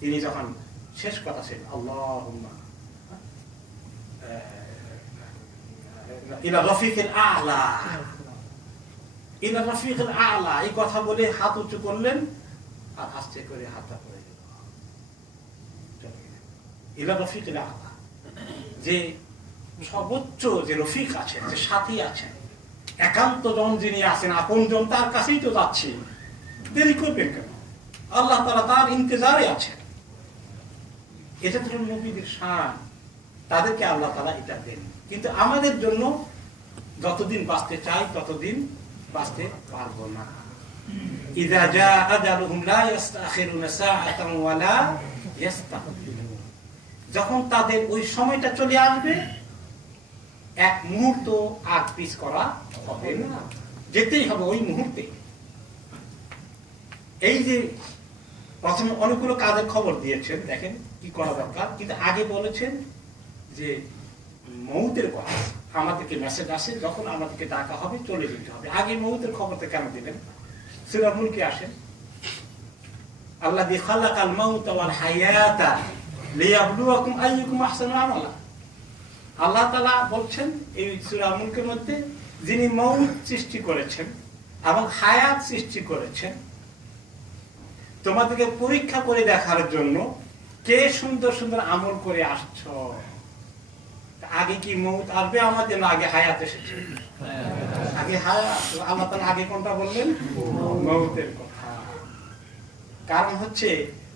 তিনি যখন শেষ কথা ছিল আল্লাহুম্মা ইলা রাফিকিল আ'লা, ইলা রাফিকিল আ'লা, এই কথা বলে হাত উঁচু করলেন আর আস্তে করে হাতটা পড়ে গেল। ইলা রাফিকিল আ'লা, যে সর্বোচ্চ যে রফিক আছেন, যে সাথী আছেন, একান্ত জন যিনি আছেন, আপন জন, তার কাছেই তো যাচ্ছি, দেরি করবেন কেন? আল্লাহ তাআলা তার ইন্তজারে আছেন। এটা তো নবীদের শান, তাদেরকে আল্লাহ তাআলা এটা দেন। কিন্তু আমাদের জন্য যতদিন বাঁচতে চাই ততদিন বাঁচতে পারবো না। ইযা জাআ আজালুহুম লা ইস্তাখিরুনা সাআতান ওয়া লা ইস্তাকদিমুন, যখন তাদের ওই সময়টা চলে আসবে এক মুহূর্ত আগ পিছ করা হবে না, যেতেই হবে ওই মুহূর্তে। এই যে প্রথমে অনেকগুলো কাজের খবর দিয়েছেন, দেখেন কি করা দরকার, কিন্তু আগে বলেছেন যে মউতের কথা, আমাদেরকে মেসেজ আসে যখন আমাদেরকে ডাকা হবে চলে যেতে হবে। আগে মউতের খবরটা কেন দিলেন? সূরা মুলকে আসেন, আল্লাযী খালাকাল মাউতা ওয়াল হায়াতা লিয়াবলুয়াকুম আইয়ুকুম আহসানু আমালা। আল্লাহ তাআলা বলছেন এই সূরা মুলকের মধ্যে, যিনি মউত সৃষ্টি করেছেন এবং হায়াত সৃষ্টি করেছেন তোমাদেরকে পরীক্ষা করে দেখার জন্য কে সুন্দর সুন্দর আমল করে আসছো। আগে কি মউত আসবে আমাদের, না আগে হায়াত এসেছে? আগে হায়াত। আল্লাহ তাআলা আগে কোনটা বললেন? মউতের কথা। কারণ হচ্ছে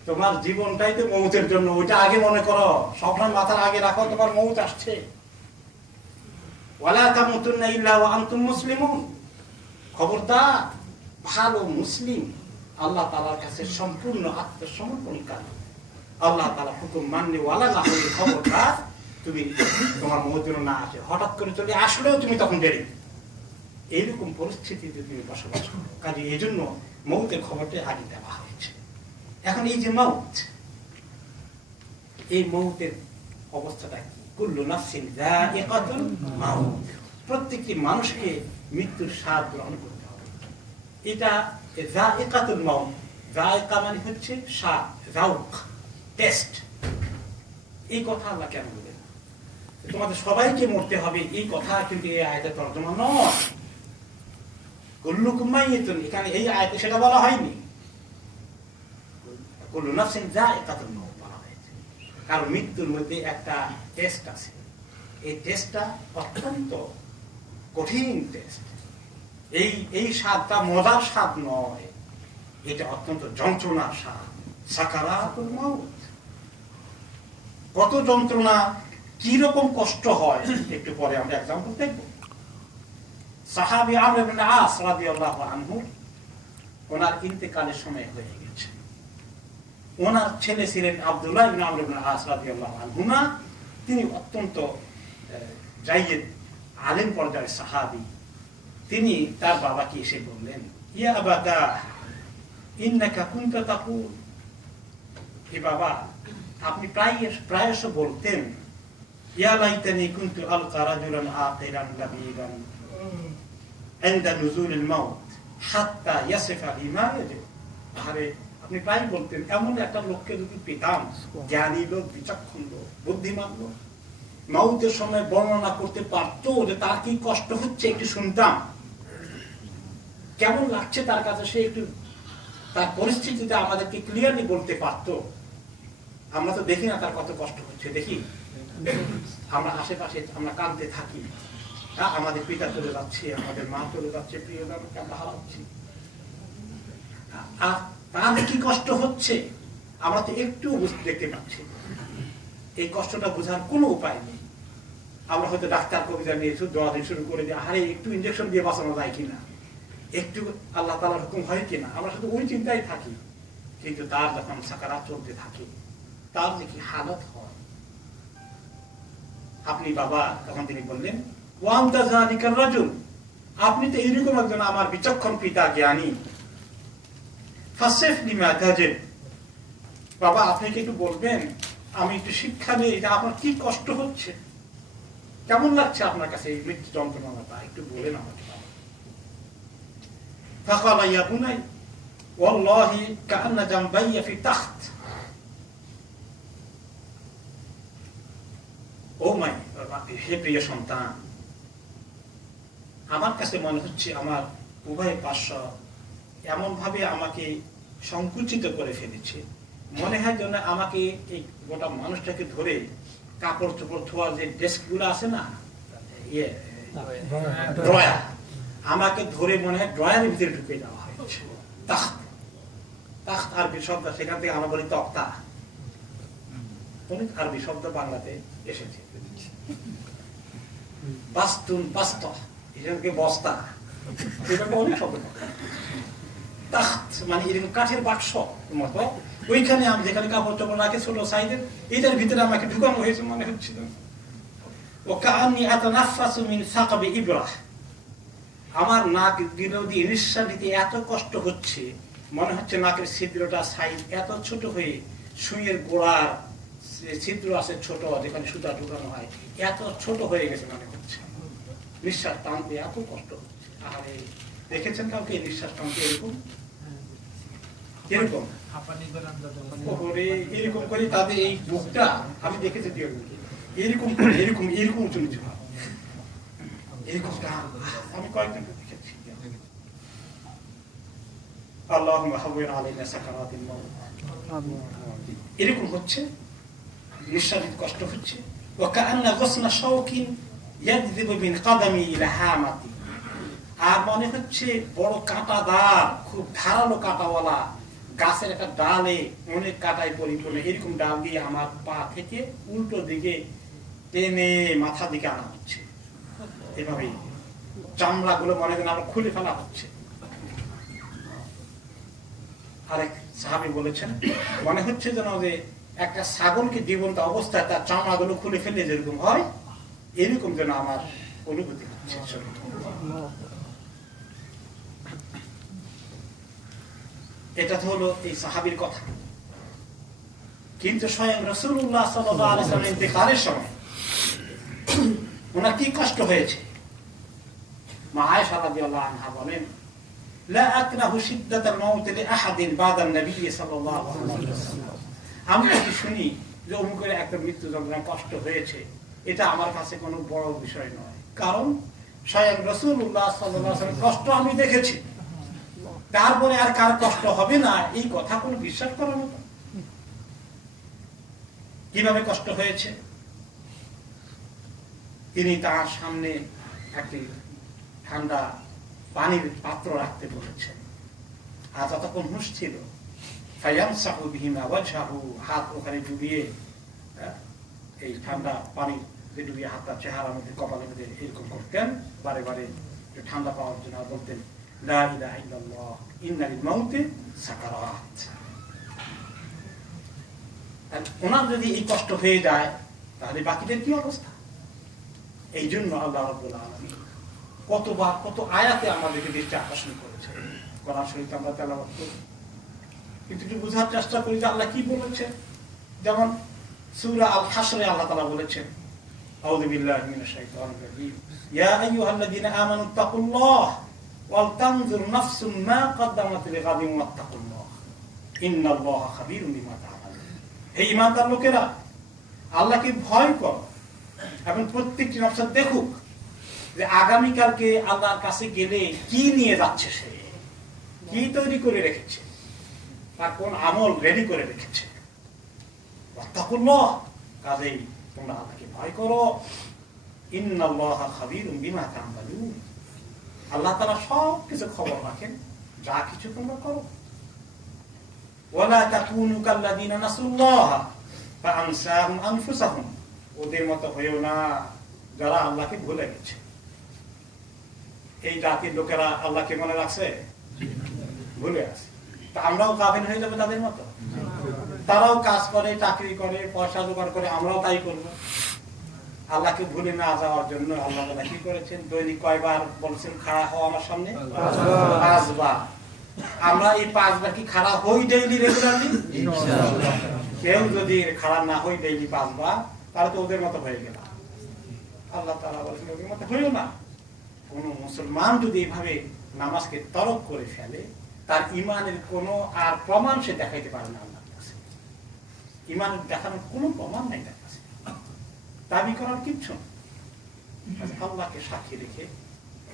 তোমার জীবনটাই তো মউতের জন্য, ওইটা আগে মনে করো, সবসময় মাথার আগে রাখো তোমার মউত আসছে। ওয়ালা তামুতুন্না ইল্লা ওয়া আনতুম মুসলিমুন, খবরদার ভালো মুসলিম, আল্লাহ তাআলার কাছে সম্পূর্ণ আত্মসমর্পণকারী, আল্লাহ তাআলা হুকুম মানলে ওয়ালা না হলে খবরদার তুমি তোমার মউত যেন না আসে। হঠাৎ করে চলে আসলেও তুমি তখন দেরি। এইরকম পরিস্থিতিতে তুমি বসবাস করো, কাজে এই জন্য মউতের খবরটা আগে দেওয়া হয়েছে। এখন এই যে মউত, এই মউতের অবস্থাটা কি? কুল্লু নাফসিন যায়িকাতুল মাউত, প্রত্যেকটি মানুষকে মৃত্যুর স্বাদ গ্রহণ করতে হবে। এটা যায়িকাতুল মাউত, যায়িকা মানে হচ্ছে স্বাদ, যাওক, টেস্ট। এই কথা আল্লাহ কেন বলেন? তোমাদের সবাইকে মরতে হবে এই কথা কিন্তু এই আয়াতের তর্জমা নয়। কুল্লুকুম মাইয়িতুন, এখানে এই আয়াতে সেটা বলা হয়নি। কুল্লু নাফসিন যায়িকাতুল মাউত বলা হয়েছে, কারণ মৃত্যুর মধ্যে একটা টেস্ট আছে। এই টেস্টটা অত্যন্ত কঠিন টেস্ট। এই স্বাদটা মজার স্বাদ নয়, এটা অত্যন্ত যন্ত্রণার স্বাদ। সাকারাতুল মাউত, কত যন্ত্রণা, কি রকম কষ্ট হয় একটু পরে আমরা এক্সাম্পল দেখব। সাহাবী আমর ইবনে আস রাদিয়াল্লাহু আনহু, ওনার ইন্তেকালের সময় হয়ে গেছে। ওনার ছেলে ছিলেন আব্দুল্লাহ ইবনে আমর ইবনে আস রাদিয়াল্লাহু আনহুমা, তিনি অত্যন্ত জাইয়্যিদ আলেম পর্যায়ের সাহাবী। তিনি তার বাবাকে এসে বললেন, ইয়া আবাদা ইন্নাকা কুনতা তাকুল, হে বাবা আপনি প্রায়শ বলতেন, ইয়া লাইতানি কুনতু আলকা রাজুলান আকিরান লাবিবান ইনদা নুজুলিল মাউত হাত্তা ইয়াসিফা বিমা ইয়াজিব। আরে আপনি প্রায় বলতেন, এমন একটা লোককে যদি পেতাম, জ্ঞানী লোক, বিচক্ষণ লোক, বুদ্ধিমান লোক, মাউতের সময় বর্ণনা করতে পারতো যে তার কি কষ্ট হচ্ছে, একটু শুনতাম, কেমন লাগছে তার কাছে, সে একটু তার পরিস্থিতিতে আমাদেরকে ক্লিয়ারলি বলতে পারতো। আমরা তো দেখি না তার কত কষ্ট হচ্ছে, দেখি আমরা আশেপাশে আমরা কাঁদতে থাকি, আমাদের পিতা চলে যাচ্ছে, আমাদের মা চলে যাচ্ছে, প্রিয়জনকে আমরা হারাচ্ছি, আর তাদের কি কষ্ট হচ্ছে আমরা তো একটু দেখতে পাচ্ছি। এই কষ্টটা বোঝার কোনো উপায় নেই। আমরা হয়তো ডাক্তার কবিতা নিয়ে দোয়া দিয়ে শুরু করে দিই, আরে একটু ইনজেকশন দিয়ে বাঁচানো যায় কিনা, একটু আল্লাহ তাআলার হুকুম হয় কিনা, আমরা শুধু ওই চিন্তায় থাকি। কিন্তু তার যখন সাকারাত চলতে থাকে, তার যে কি হালত হয়। আপনি বাবা, তখন তিনি বললেন, ওয়া আনতা যালিকার রাজুল, আপনি তো এইরকম একজন আমার বিচক্ষণ পিতা, জ্ঞানী। ফাসিফ লিমা তাজিদ, বাবা আপনি কি একটু বলবেন, আমি একটু শিক্ষা নিই যে আপনার কি কষ্ট হচ্ছে, কেমন লাগছে আপনার কাছে এই মৃত্যু যন্ত্রণাটা, একটু বলেন আমাকে। ফাকালা ইয়া বুনাই ওয়াল্লাহি কাআন্না জামবাইয়া ফি তাখত, ও মাই, হে প্রিয় সন্তান, আমার কাছে মনে হচ্ছে আমার উভয় পার্শ্ব এমন ভাবে আমাকে সংকুচিত করে ফেলেছে, মনে হয় যেন আমাকে এই গোটা মানুষটাকে ধরে কাপড় চোপড় ধোয়ার যে ডেস্ক গুলো আছে না, ড্রয়ার, আমাকে ধরে মনে হয় ড্রয়ারের ভিতরে ঢুকে দেওয়া হয়েছে। তাখত, তাখত আরবি শব্দ, সেখান থেকে আমরা বলি তক্তা, অনেক আরবি শব্দ বাংলাতে এসেছে। বাস্তুন, বাস্ত, এটাকে বস্তা, এটাকে অনেক শব্দ। তাখত মানে এরকম কাঠের বাক্স মতো, ওইখানে আমি যেখানে কাপড় চোপড় রাখে ছোট সাইজের, এটার ভিতরে আমাকে ঢুকানো হয়েছে মনে হচ্ছিল। ও কাআন্নী আতানাফাসু মিন সাকাবি ইবরাহ, আমার নাক বিরোধী নিঃশ্বাস নিতে এত কষ্ট হচ্ছে, মনে হচ্ছে নাকের ছিদ্রটা সাইজ এত ছোট হয়ে সুইয়ের গোড়ার ছিদ্র আছে ছোট, যেখানে সুতা ঢুকানো হয়, এত ছোট হয়ে গেছে মনে হচ্ছে। নিঃশ্বাস টানতে এত কষ্ট হচ্ছে। আরে দেখেছেন কাউকে নিঃশ্বাস টানতে এরকম এরকম এরকম করে তাদের এই বুকটা আমি দেখেছি এরকম করে এরকম এরকম উঁচু নিচু এরকম আমি কয়েকজন দেখেছি। আল্লাহুম্মা হাওবিন আলাইনা সাকারাতিল মাউত, এরকম হচ্ছে, নিঃশ্বাস কষ্ট হচ্ছে। ওয়া কাআন্না গাসনা শাওকিন ইয়াযিবু মিন কাদামি ইলা হামাতি, আর মনে হচ্ছে বড় কাঁটাদার, খুব ধারালো কাঁটাওয়ালা গাছের একটা ডালে অনেক কাঁটায় পরিপূর্ণ, এরকম ডাল দিয়ে আমার পা থেকে উল্টো দিকে টেনে মাথা দিকে আনা হচ্ছে। এভাবে চামড়া গুলো মনে করেন আবার খুলে ফেলা হচ্ছে। আরেক সাহাবী বলেছেন, মনে হচ্ছে যেন যে একটা ছাগলকে জীবন্ত অবস্থায় তার চামড়া গুলো খুলে ফেলে যেরকম হয়, এরকম যেন আমার অনুভূতি হচ্ছে। এটা তো হলো এই সাহাবীর কথা। কিন্তু স্বয়ং রাসূলুল্লাহ সাল্লাল্লাহু আলাইহি ওয়াসাল্লাম ইন্তেকালের সময় ওনার কি কষ্ট হয়েছে। মা আয়েশা রাদিয়াল্লাহু আনহা বলেন, লা আক্রাহু শিদ্দাতাল মাউত লিআহাদিন বাদান নবী সাল্লাল্লাহু আলাইহি ওয়াসাল্লাম, আমি কি শুনি যে অমুকের একটা মৃত্যু যন্ত্রণা কষ্ট হয়েছে, এটা আমার কাছে কোনো বড় বিষয় নয়, কারণ স্বয়ং রাসূলুল্লাহ সাল্লাল্লাহু আলাইহি ওয়াসাল্লাম কষ্ট আমি দেখেছি, তারপরে আর কার কষ্ট হবে না এই কথা কোনো বিশ্বাস করার মতো। কিভাবে কষ্ট হয়েছে, তিনি তার সামনে একটি ঠান্ডা পানির পাত্র রাখতে বলেছেন, আর যতক্ষণ হুঁশ ছিল ফায়ামসাহু বিহিমা ওয়াজহাহু, হাত ওখানে ডুবিয়ে এই ঠান্ডা পানি ডুবিয়ে হাতটা চেহারার মধ্যে কপালের মধ্যে এরকম করতেন বারে বারে ঠান্ডা পাওয়ার জন্য, বলতেন লা ইলাহা ইল্লাল্লাহ ইন্না লিল মাউতি সাকারাত। আর ওনার যদি এই কষ্ট হয়ে যায় তাহলে বাকিদের কি অবস্থা। এই জন্য আল্লাহ রাব্বুল আলামিন কতবার কত আয়াতে আমাদেরকে দৃষ্টি আকর্ষণ করেছে। কোরআন শরীফ আমরা তেলাওয়াত করি, কিন্তু একটু বোঝার চেষ্টা করি যে আল্লাহ কি বলেছে। যেমন সূরা আল হাশরে আল্লাহ তাআলা বলেছেন, আউযু বিল্লাহি মিনাশ শাইতানির রাজীম, ইয়া আইয়ুহাল্লাযীনা আমানু তাকুল্লাহ ওয়াল তানজুর নাফসুম মা কদ্দামাত লিগাদিন ওয়াত্তাকুল্লাহ ইন্নাল্লাহা খাবীরুম বিমা তা'মালুন। হে ঈমানদার লোকেরা, আল্লাহকে ভয় করো এবং প্রত্যেকটি নফস দেখুক যে আগামীকালকে আল্লাহর কাছে গেলে কি নিয়ে যাচ্ছে, সে কি তৈরি করে রেখেছে, তার কোন আমল রেডি করে রেখেছে। ওয়াত্তাকুল্লাহ, কাজেই তোমরা আল্লাহকে ভয় করো। ইন্নাল্লাহা খাবীরুম বিমা তা'মালুন, আল্লাহ তাআলা সব কিছু খবর রাখেন, যা কিছু তোমরা করো। ওয়ালা তাকুনু কাল্লাযীনা নাসুল্লাহা ফাআনসাহুম আনফুসাহুম, ওদের মতো হয়েও না যারা আল্লাহকে ভুলে গেছে। এই জাতির লোকেরা আল্লাহকে মনে রাখছে, ভুলে আছে। তা আমরাও গাফিল হয়ে যাবো তাদের মতো। তারাও কাজ করে, চাকরি করে, পয়সা জোগাড় করে, আমরাও তাই করবো। আল্লাহকে ভুলে না যাওয়ার জন্য আল্লাহ তাআলা কি করেছেন, দৈনিক কয়বার বলছেন খাড়া হও আমার সামনে? 5 বার। আমরা এই 5 বার কি খাড়া হই ডেইলি রেগুলারলি? ইনশাআল্লাহ। কেউ যদি খাড়া না হই ডেইলি 5 বার, তাহলে তো ওদের মতো হয়ে গেল। আল্লাহ তাআলা বলেছেন ওদের মতো হইও না। কোন মুসলমান যদি এইভাবে নামাজকে তরক করে ফেলে, তার ইমানের কোনো আর প্রমাণ সে দেখাইতে পারে না আল্লাহর কাছে। ইমানের দেখানোর কোনো প্রমাণ নাই তার কাছে, দাবি করার কিচ্ছু। আল্লাহকে সাক্ষী রেখে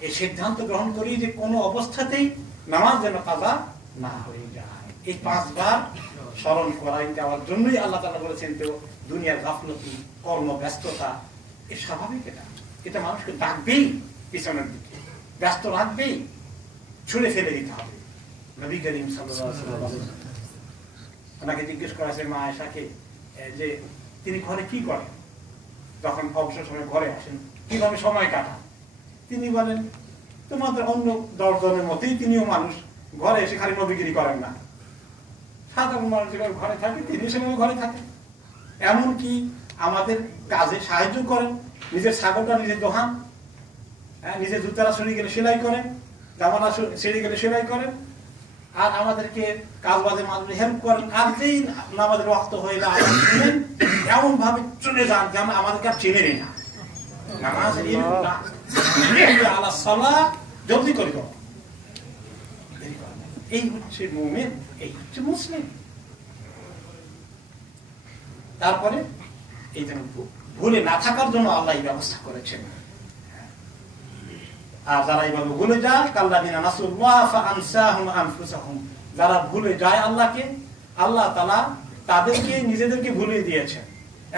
এই সিদ্ধান্ত গ্রহণ করি যে কোনো অবস্থাতেই নামাজ যেন কাজা না হয়ে যায়। এই 5 বার স্মরণ করাই দেওয়ার জন্যই আল্লাহ তাআলা বলেছেন, তো দুনিয়ার গাফলতি, কর্মব্যস্ততা এ স্বাভাবিক, এটা মানুষকে ডাকবেই, পিছনের দিকে ব্যস্ত রাখবেই, ছুঁড়ে ফেলে দিতে হবে। নবী করিম সাল্লাল্লাহু আলাইহি ওয়াসাল্লাম ওনাকে জিজ্ঞেস করা হয়েছে, মা আয়েশাকে, যে তিনি ঘরে কি করেন, যখন অবসর সময় ঘরে আসেন কিভাবে সময় কাটান। তিনি বলেন, তোমাদের অন্য 10 জনের মতোই তিনিও মানুষ, ঘরে এসে খালি নবীগিরি করেন না, সাধারণ মানুষ যেভাবে ঘরে থাকে তিনি সেভাবে ঘরে থাকেন। এমনকি আমাদের কাজে সাহায্য করেন, নিজের ছাগলটা নিজে দোহান, নিজের জুতারা ছড়িয়ে গেলে সেলাই করেন, জামাটা ছেড়ে গেলে সেলাই করেন, আর আমাদেরকে কাজ বাজে মাঝে হেল্প করেন। আর যেই আমাদের রক্ত হয়ে যায় এমন ভাবে চলে যান যেমন আমাদেরকে আর চেনেনি না। নামাজের আলা সালাহ জলদি করে দাও, এই হচ্ছে মুমিন, এই হচ্ছে মুসলিম। তারপরে এই জন্য ভুলে না থাকার জন্য আল্লাহ এই ব্যবস্থা করেছেন। আর যারা এইভাবে ভুলে যায়, কাল্লাযিনা নাসুল্লাহ ফাআনসাহুম আনফুসাহুম, যারা ভুলে যায় আল্লাহকে, আল্লাহ তাআলা তাদেরকে নিজেদেরকে ভুলিয়ে দিয়েছেন।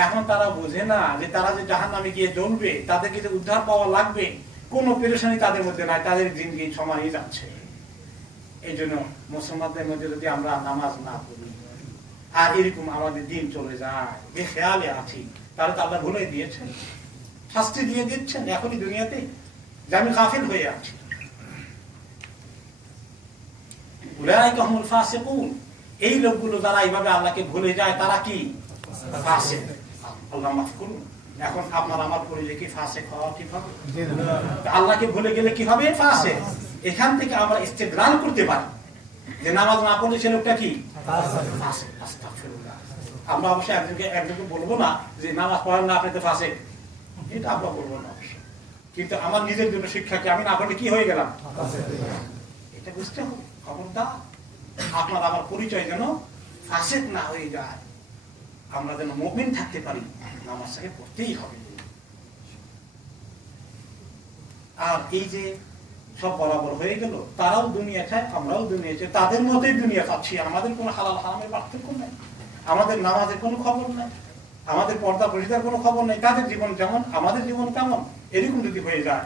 এখন তারা বোঝে না যে তারা যে জাহান্নামে গিয়ে জ্বলবে, তাদেরকে যে উদ্ধার পাওয়া লাগবে, কোনো পেরেশানি তাদের মধ্যে নাই, তাদের জিন্দেগি সমানই যাচ্ছে। এই জন্য মুসলমানদের মধ্যে যদি আমরা নামাজ না পড়ি আর এরকম আমাদের দিন চলে যায়, যে খেয়ালে আছি, তাহলে তো আল্লাহ ভুলে দিয়েছেন, শাস্তি দিয়ে দিচ্ছেন এখনই দুনিয়াতে, যে আমি গাফিল হয়ে আছি। উলাইকা হুমুল ফাসিকুন, এই লোকগুলো যারা এইভাবে আল্লাহকে ভুলে যায় তারা কি ফাসিক। আল্লাহ মাফ করুন। এখন আপনার আমার পরিচয় কি ফাসিক হওয়া ঠিক হবে? আল্লাহকে ভুলে গেলে কি হবে? ফাসিক। এখান থেকে আমরা ইস্তেদলাল করতে পারি যে নামাজ না পড়লে সে লোকটা কি ফাসিক। আস্তাগফিরুল্লাহ। আমরা অবশ্যই একজনকে বলবো না যে নামাজ পড়েন না আপনি তো ফাসিক, এটা আমরা বলবো না অবশ্যই। কিন্তু আমার নিজের জন্য শিক্ষাকে আমি না পড়লে কি হয়ে গেলাম, এটা বুঝতে হবে। খবরদার আপনার আমার পরিচয় যেন ফাসিক না হয়ে যায়, আমরা যেন মুমিন থাকতে পারি, নামাজটাকে পড়তেই হবে। আর এই যে সব বরাবর হয়ে গেল, তারাও দুনিয়া চায়, আমরাও দুনিয়া চাই, তাদের মতোই দুনিয়া পাচ্ছি। আমাদের কোনো হালাল হারামের পার্থক্য নাই, আমাদের নামাজের কোনো খবর নাই, আমাদের পর্দা পরিষ্কার কোনো খবর নেই। তাদের জীবন যেমন আমাদের জীবন তেমন। এরকম যদি হয়ে যায়,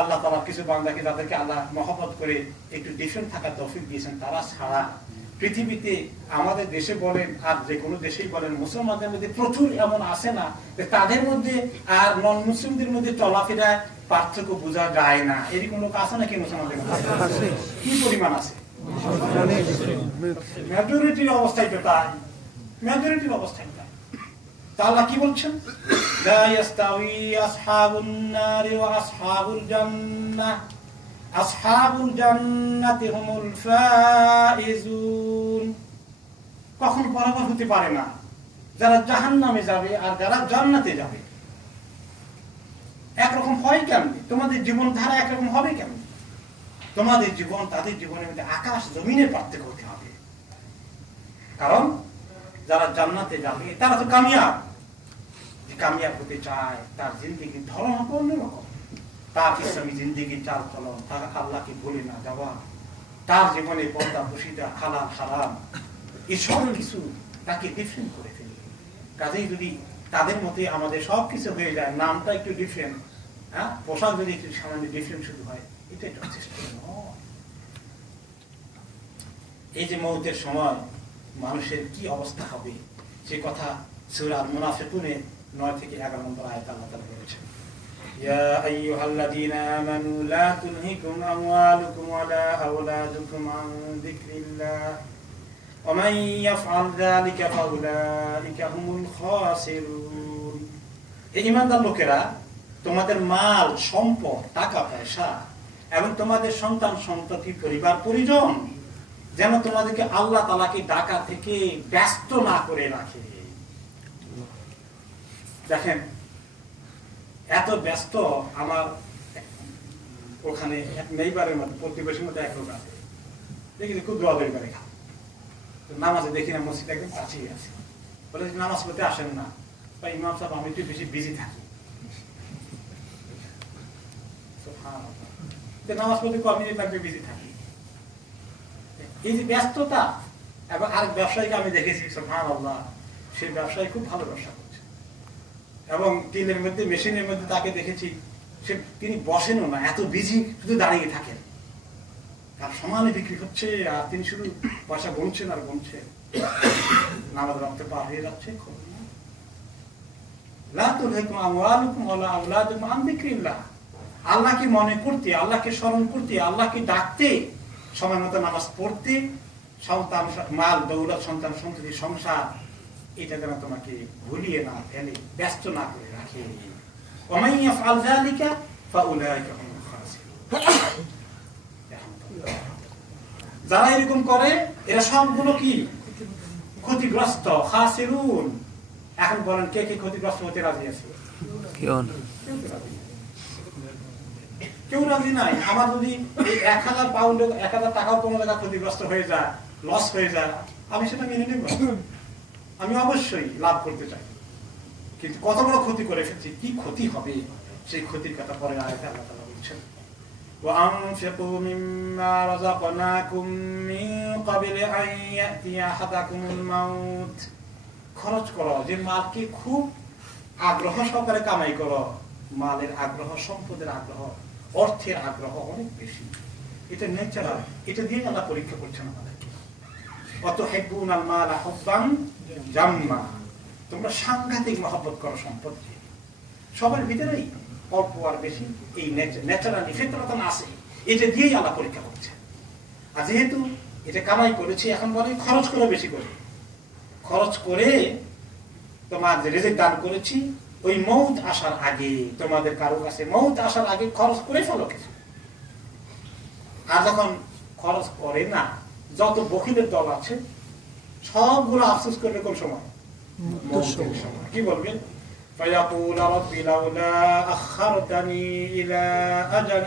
আল্লাহ তাআলা কিছু বান্দাকে যাদেরকে আল্লাহ মহব্বত করে একটু ডিফারেন্ট থাকার তৌফিক দিয়েছেন, তারা ছাড়া পৃথিবীতে আমাদের দেশে বলেন আর যে কোনো দেশেই বলেন, মুসলমানদের মধ্যে প্রচুর এমন আছে না যে তাদের মধ্যে আর নন মুসলিমদের মধ্যে চলাফেরা পার্থক্য বোঝা যায় না। এরকম লোক আছে নাকি মুসলমানদের মধ্যে? কি পরিমাণ আছে? মেজরিটির অবস্থায় তো তাই, মেজরিটির অবস্থায় তাই। তা আল্লাহ কি বলছেন? লা ইয়াস্তাউই আসহাবুন নারি ওয়া আসহাবুল জান্নাহ, আসহাবুল জান্নাতি হুমুল ফাইজুন। কখন বরাবর হতে পারে না যারা জাহান্নামে যাবে আর যারা জান্নাতে যাবে। একরকম হয় কেমন? তোমাদের জীবন ধারা একরকম হবে কেমন? তোমাদের জীবন তাদের জীবনের মধ্যে আকাশ জমিনের পার্থক্য হতে হবে। কারণ যারা জান্নাতে যাবে তারা তো কামিয়াব। যে কামিয়াব হতে চায় তার জিন্দেগির ধরন হবে অন্যরকম। তার ইসলামী জিন্দেগির চাল চলন, তার আল্লাহকে ভুলে না যাওয়া, তার জীবনে পর্দা বসিদা, হালাল হারাম, এই সব কিছু তাকে ডিফারেন্ট করে ফেলে। কাজেই যদি তাদের মধ্যে আমাদের সব কিছু হয়ে যায়, নামটা একটু ডিফারেন্ট, হ্যাঁ, পোশাক যদি একটু সামান্য ডিফারেন্ট শুধু হয়, এটা যথেষ্ট নয়। এই যে মউতের সময় মানুষের কি অবস্থা হবে সে কথা সূরা মুনাফিকুনে 9 থেকে 11 নম্বর আয়াতে আল্লাহ তাআলা বলেছেন, ইয়া আইয়ুহাল্লাযীনা আমানু লা তুলহিকুম আমওয়ালুকুম ওয়ালা আওলাদুকুম আন যিকরিল্লাহ ওয়া মান ইয়াফআল যালিকা ফাউলাইকা হুমুল খাসিরুন। এই ঈমানদার লোকেরা, তোমাদের মাল সম্পদ, টাকা পয়সা এবং তোমাদের সন্তান সন্ততি, পরিবার পরিজন যেন তোমাদেরকে আল্লাহ তাআলাকে ডাকা থেকে ব্যস্ত না করে রাখে। দেখেন, এত ব্যস্ত, আমার ওখানে এক নেইবারের মধ্যে প্রতিবেশীর মধ্যে এক লোক আছে, দেখি খুব দোয়াদরি করে খায়। নামাজে দেখি না, মসজিদ একদম কাছেই আছে, বলে নামাজ পড়তে আসেন না বা ইমাম সাহেব আমি একটু বেশি বিজি থাকি। নামাজ পড়তে আমি লাগবে বিজি থাকি। এই যে ব্যস্ততা, এবং আরেক ব্যবসায়ীকে আমি দেখেছি সুবহানাল্লাহ, সেই ব্যবসায়ী খুব ভালো ব্যবসা করছে, এবং টিনের মধ্যে মেশিনের মধ্যে তাকে দেখেছি তিনি বসেনও না, এত বিজি, শুধু দাঁড়িয়ে থাকেন, তার সমানে বিক্রি হচ্ছে আর তিনি শুধু পয়সা গুনছেন আর গুনছেন। নামাজ রক্তে পার হয়ে যাচ্ছে। আল্লাহকে মনে করতে, আল্লাহকে স্মরণ করতে, আল্লাহকে ডাকতে, সময় মতো নামাজ পড়তে, সন্তান মাল দৌলত, সন্তান সন্ততি, সংসার, এটা যেন তোমাকে ভুলিয়ে না ফেলে, ব্যস্ত না করে রাখে। যারা এরকম করে এরা সবগুলো কি ক্ষতিগ্রস্ত, খাসিরুন। এখন বলেন কে কে ক্ষতিগ্রস্ত হতে রাজি আছে? কেউ রাজি নাই। আমার যদি 1000 পাউন্ড, 1000 টাকাও কোনো জায়গা ক্ষতিগ্রস্ত হয়ে যায়, লস হয়ে যায়, আমি সেটা মেনে নেব, আমি অবশ্যই লাভ করতে চাই। কিন্তু কত বড় ক্ষতি করে ফেলছি, কি ক্ষতি হবে, সেই ক্ষতির কথা পরে আয়াতে আল্লাহ তাআলা বলছেন। وأنفقوا مما رزقناكم من قبل أن يأتي أحدكم الموت। খরচ করো, যে মালকে খুব আগ্রহ সহকারে কামাই করো। মালের আগ্রহ, সম্পদের আগ্রহ, অর্থের আগ্রহ অনেক বেশি, এটা ন্যাচারাল, এটা দিয়ে আল্লাহ পরীক্ষা করছেন আমাদেরকে। অতুহিব্বুনাল মালা হুব্বান জাম্মা, তোমরা সাংঘাতিক মহব্বত করো সম্পদকে। সবার ভিতরেই অল্প আর বেশি এই ন্যাচারালি ফিতরাতান আছে, এটা দিয়েই আল্লাহ পরীক্ষা করছে। আর যেহেতু এটা কামাই করেছি, এখন বলে খরচ করে, বেশি করে খরচ করে তোমার যে রিজিক দান করেছি, ওই মউত আসার আগে, তোমাদের কারো কাছে মউত আসার আগে খরচ করে ফেলো কিছু। আর যখন খরচ করে না, যত বখিলের দল আছে সবগুলো আফসোস করবে কোন সময়? মউতের সময়। কি বলবেন? فيقول رب لولا أخرتني إلى أجل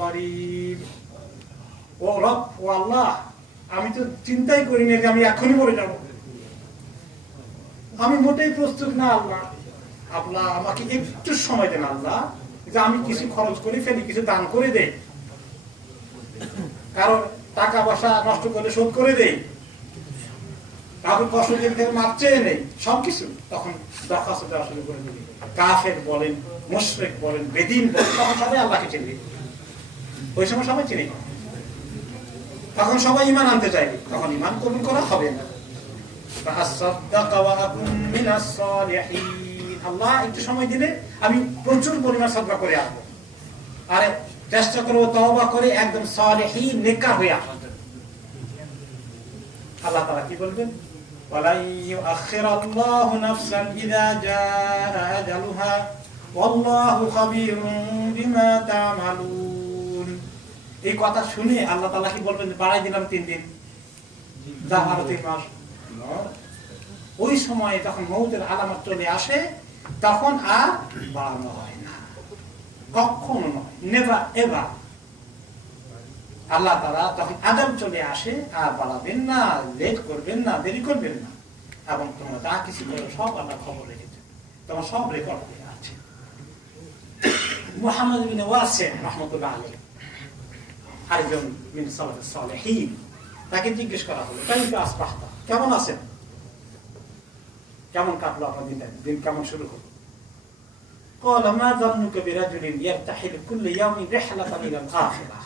قريب। ও রব, ও আল্লাহ, আমি তো চিন্তাই করিনি যে আমি এখনই মরে যাব, আমি মোটেই প্রস্তুত না আল্লাহ, আল্লাহ আমাকে একটু সময় দেন আল্লাহ, যে আমি কিছু খরচ করে ফেলি, কিছু দান করে দেই, কারণ টাকা পয়সা নষ্ট করে শোধ করে দেই, তারপর কষ্ট থেকে মাপ চেয়ে নেই, সবকিছু তখন দরখাস্ত দেওয়া শুরু করে দিবি। কাফের বলেন, মুশরিক বলেন, বেদিন বলেন, তখন সবাই আল্লাহকে চিনবে। ওই সময় সবাই চিনে, তখন সবাই ঈমান আনতে চাইবে, তখন ঈমান কবুল করা হবে না। আল্লাহ একটু সময় দিলে আমি প্রচুর পরিমাণ সাদকা করে আসবো, আর চেষ্টা করবো তওবা করে একদম সালেহীন নেককার হয়ে আসার জন্য। আল্লাহ তাআলা কি বলবেন? ওয়ালাই ইউআখিরুল্লাহু নাফসান ইযা জাআ আজালুহা ওয়াল্লাহু খাবীরুম বিমা তা'মালুন। এই কথা শুনে আল্লাহ তাআলা কি বলবেন? বাড়াই দিলাম 3 দিন, যা আরো 3 মাস। ওই সময় যখন মউতের আলামত চলে আসে, তখন আর বাড়ানো হয় না, কখনো নয়, নেভার এভার। আল্লাহ তাআলা তখন আযাব চলে আসে, আর বাড়াবেন না, লেট করবেন না, দেরি করবেন না, এবং তোমরা যা কিছু করো সব আল্লাহ খবর রেখেছে, তোমার সব রেকর্ড হয়ে আছে। মুহাম্মদ ইবনে ওয়াসি' রাহমাতুল্লাহ আলাইহি, আরেকজন মিন সালাফিস সালেহিন, তাকে জিজ্ঞেস করা হলো, কাইফা আসবাহতা, কেমন আছেন, কেমন কাটলো আপনার দিন কেমন শুরু হলো? قال ما ظنك برجل يرتحل كل يوم رحلة إلى الآخرة।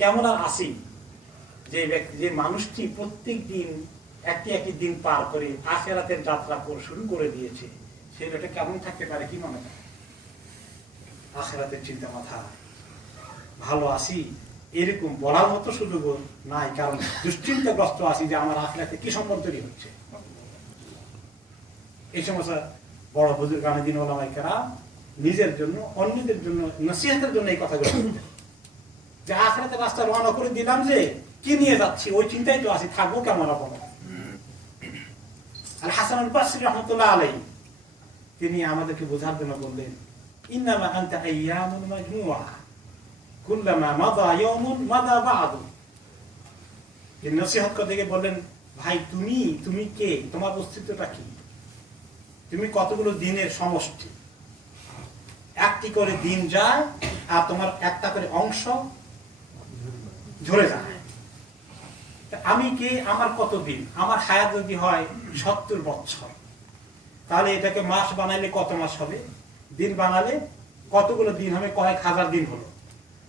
কেমন আর আছি যে ব্যক্তি, যে মানুষটি প্রত্যেক দিন একটি দিন পার করে আখিরাতের যাত্রা শুরু করে দিয়েছে, সেই লোকটা কেমন থাকতে পারে? কি মনে হয়? আখিরাতের চিন্তা মাথা, ভালো আছি এরকম বলার মতো সুযোগ নাই, কারণ দুশ্চিন্তাগ্রস্ত আছি যে আমার আখিরাতে কি সম্পদ তৈরি হচ্ছে। এই সমস্ত বড় বুজুর্গ দিন ওলামায়ে কেরাম নিজের জন্য, অন্যদের জন্য, নসিহতের জন্য এই কথাগুলো বলতেন, যে আখিরাতের রাস্তা রওনা করে দিলাম, যে কি নিয়ে যাচ্ছি ওই চিন্তাই তো আছি, থাকবো কেমন আপন। আল হাসান আল বসরি রাহমাতুল্লাহ আলাইহি তিনি আমাদেরকে বোঝার জন্য বললেন, ইন্নামা আনতা আইয়ামুন মাজমুআ, কুল্লামা মাদা ইয়াউমুন মাদা বা'দু। এই নসিহত করতে গিয়ে বললেন, ভাই তুমি কে, তোমার অস্তিত্বটা কি, তুমি কতগুলো দিনের সমষ্টি, একটি করে দিন যায় আর তোমার একটা করে অংশ ঝরে যায়। আমি কে, আমার কত দিন, আমার হায়াত যদি হয় 70 বছর, তাহলে এটাকে মাস বানাইলে কত মাস হবে, দিন বানালে কতগুলো দিন হবে, কয়েক হাজার দিন হলো।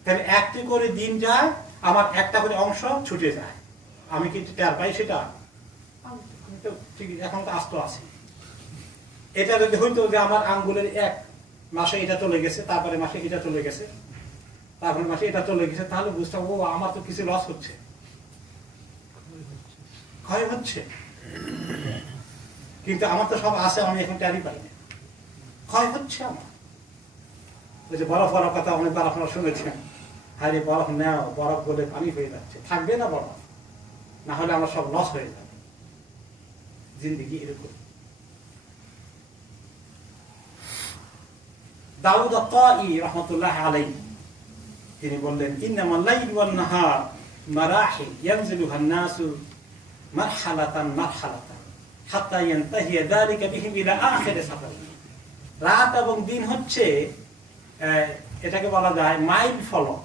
তাহলে একটি করে দিন যায়, আমার একটা করে অংশ ছুটে যায়, আমি কি টের পাই সেটা? আমি তো ঠিক এখন তো আস্ত আছি। এটা যদি হইতো যে আমার আঙ্গুলের এক মাসে এটা চলে গেছে, তারপরে মাসে এটা চলে গেছে, তারপরে মাসে এটা চলে গেছে, তাহলে বুঝতাম ও আমার তো কিছু লস হচ্ছে, ক্ষয় হচ্ছে। কিন্তু আমার তো সব আছে, আমি এখন টেরই পাই না, ক্ষয় হচ্ছে আমার। ওই যে বরফ বরফ কথা অনেকবার আপনারা শুনেছেন, হারে বরফ নেও, বরফ বলে পানি হয়ে যাচ্ছে, থাকবে না বরফ, না হলে আমার সব লস হয়ে যাবে। জিন্দেগি এরকম। দাউদ আত-তাই রাহমাতুল্লাহ আলাইহি তিনি বললেন, ইন্নামাল লাইল ওয়ান নাহার মারাহিল ইয়ানজিলুহা আন-নাসু মারহালাতান মারহালাতান হাত্তা ইয়ানতাহিয়া যালিকা বিহিম ইলা আখির সাফার। রাত এবং দিন হচ্ছে, এটাকে বলা যায় মাইল ফলক।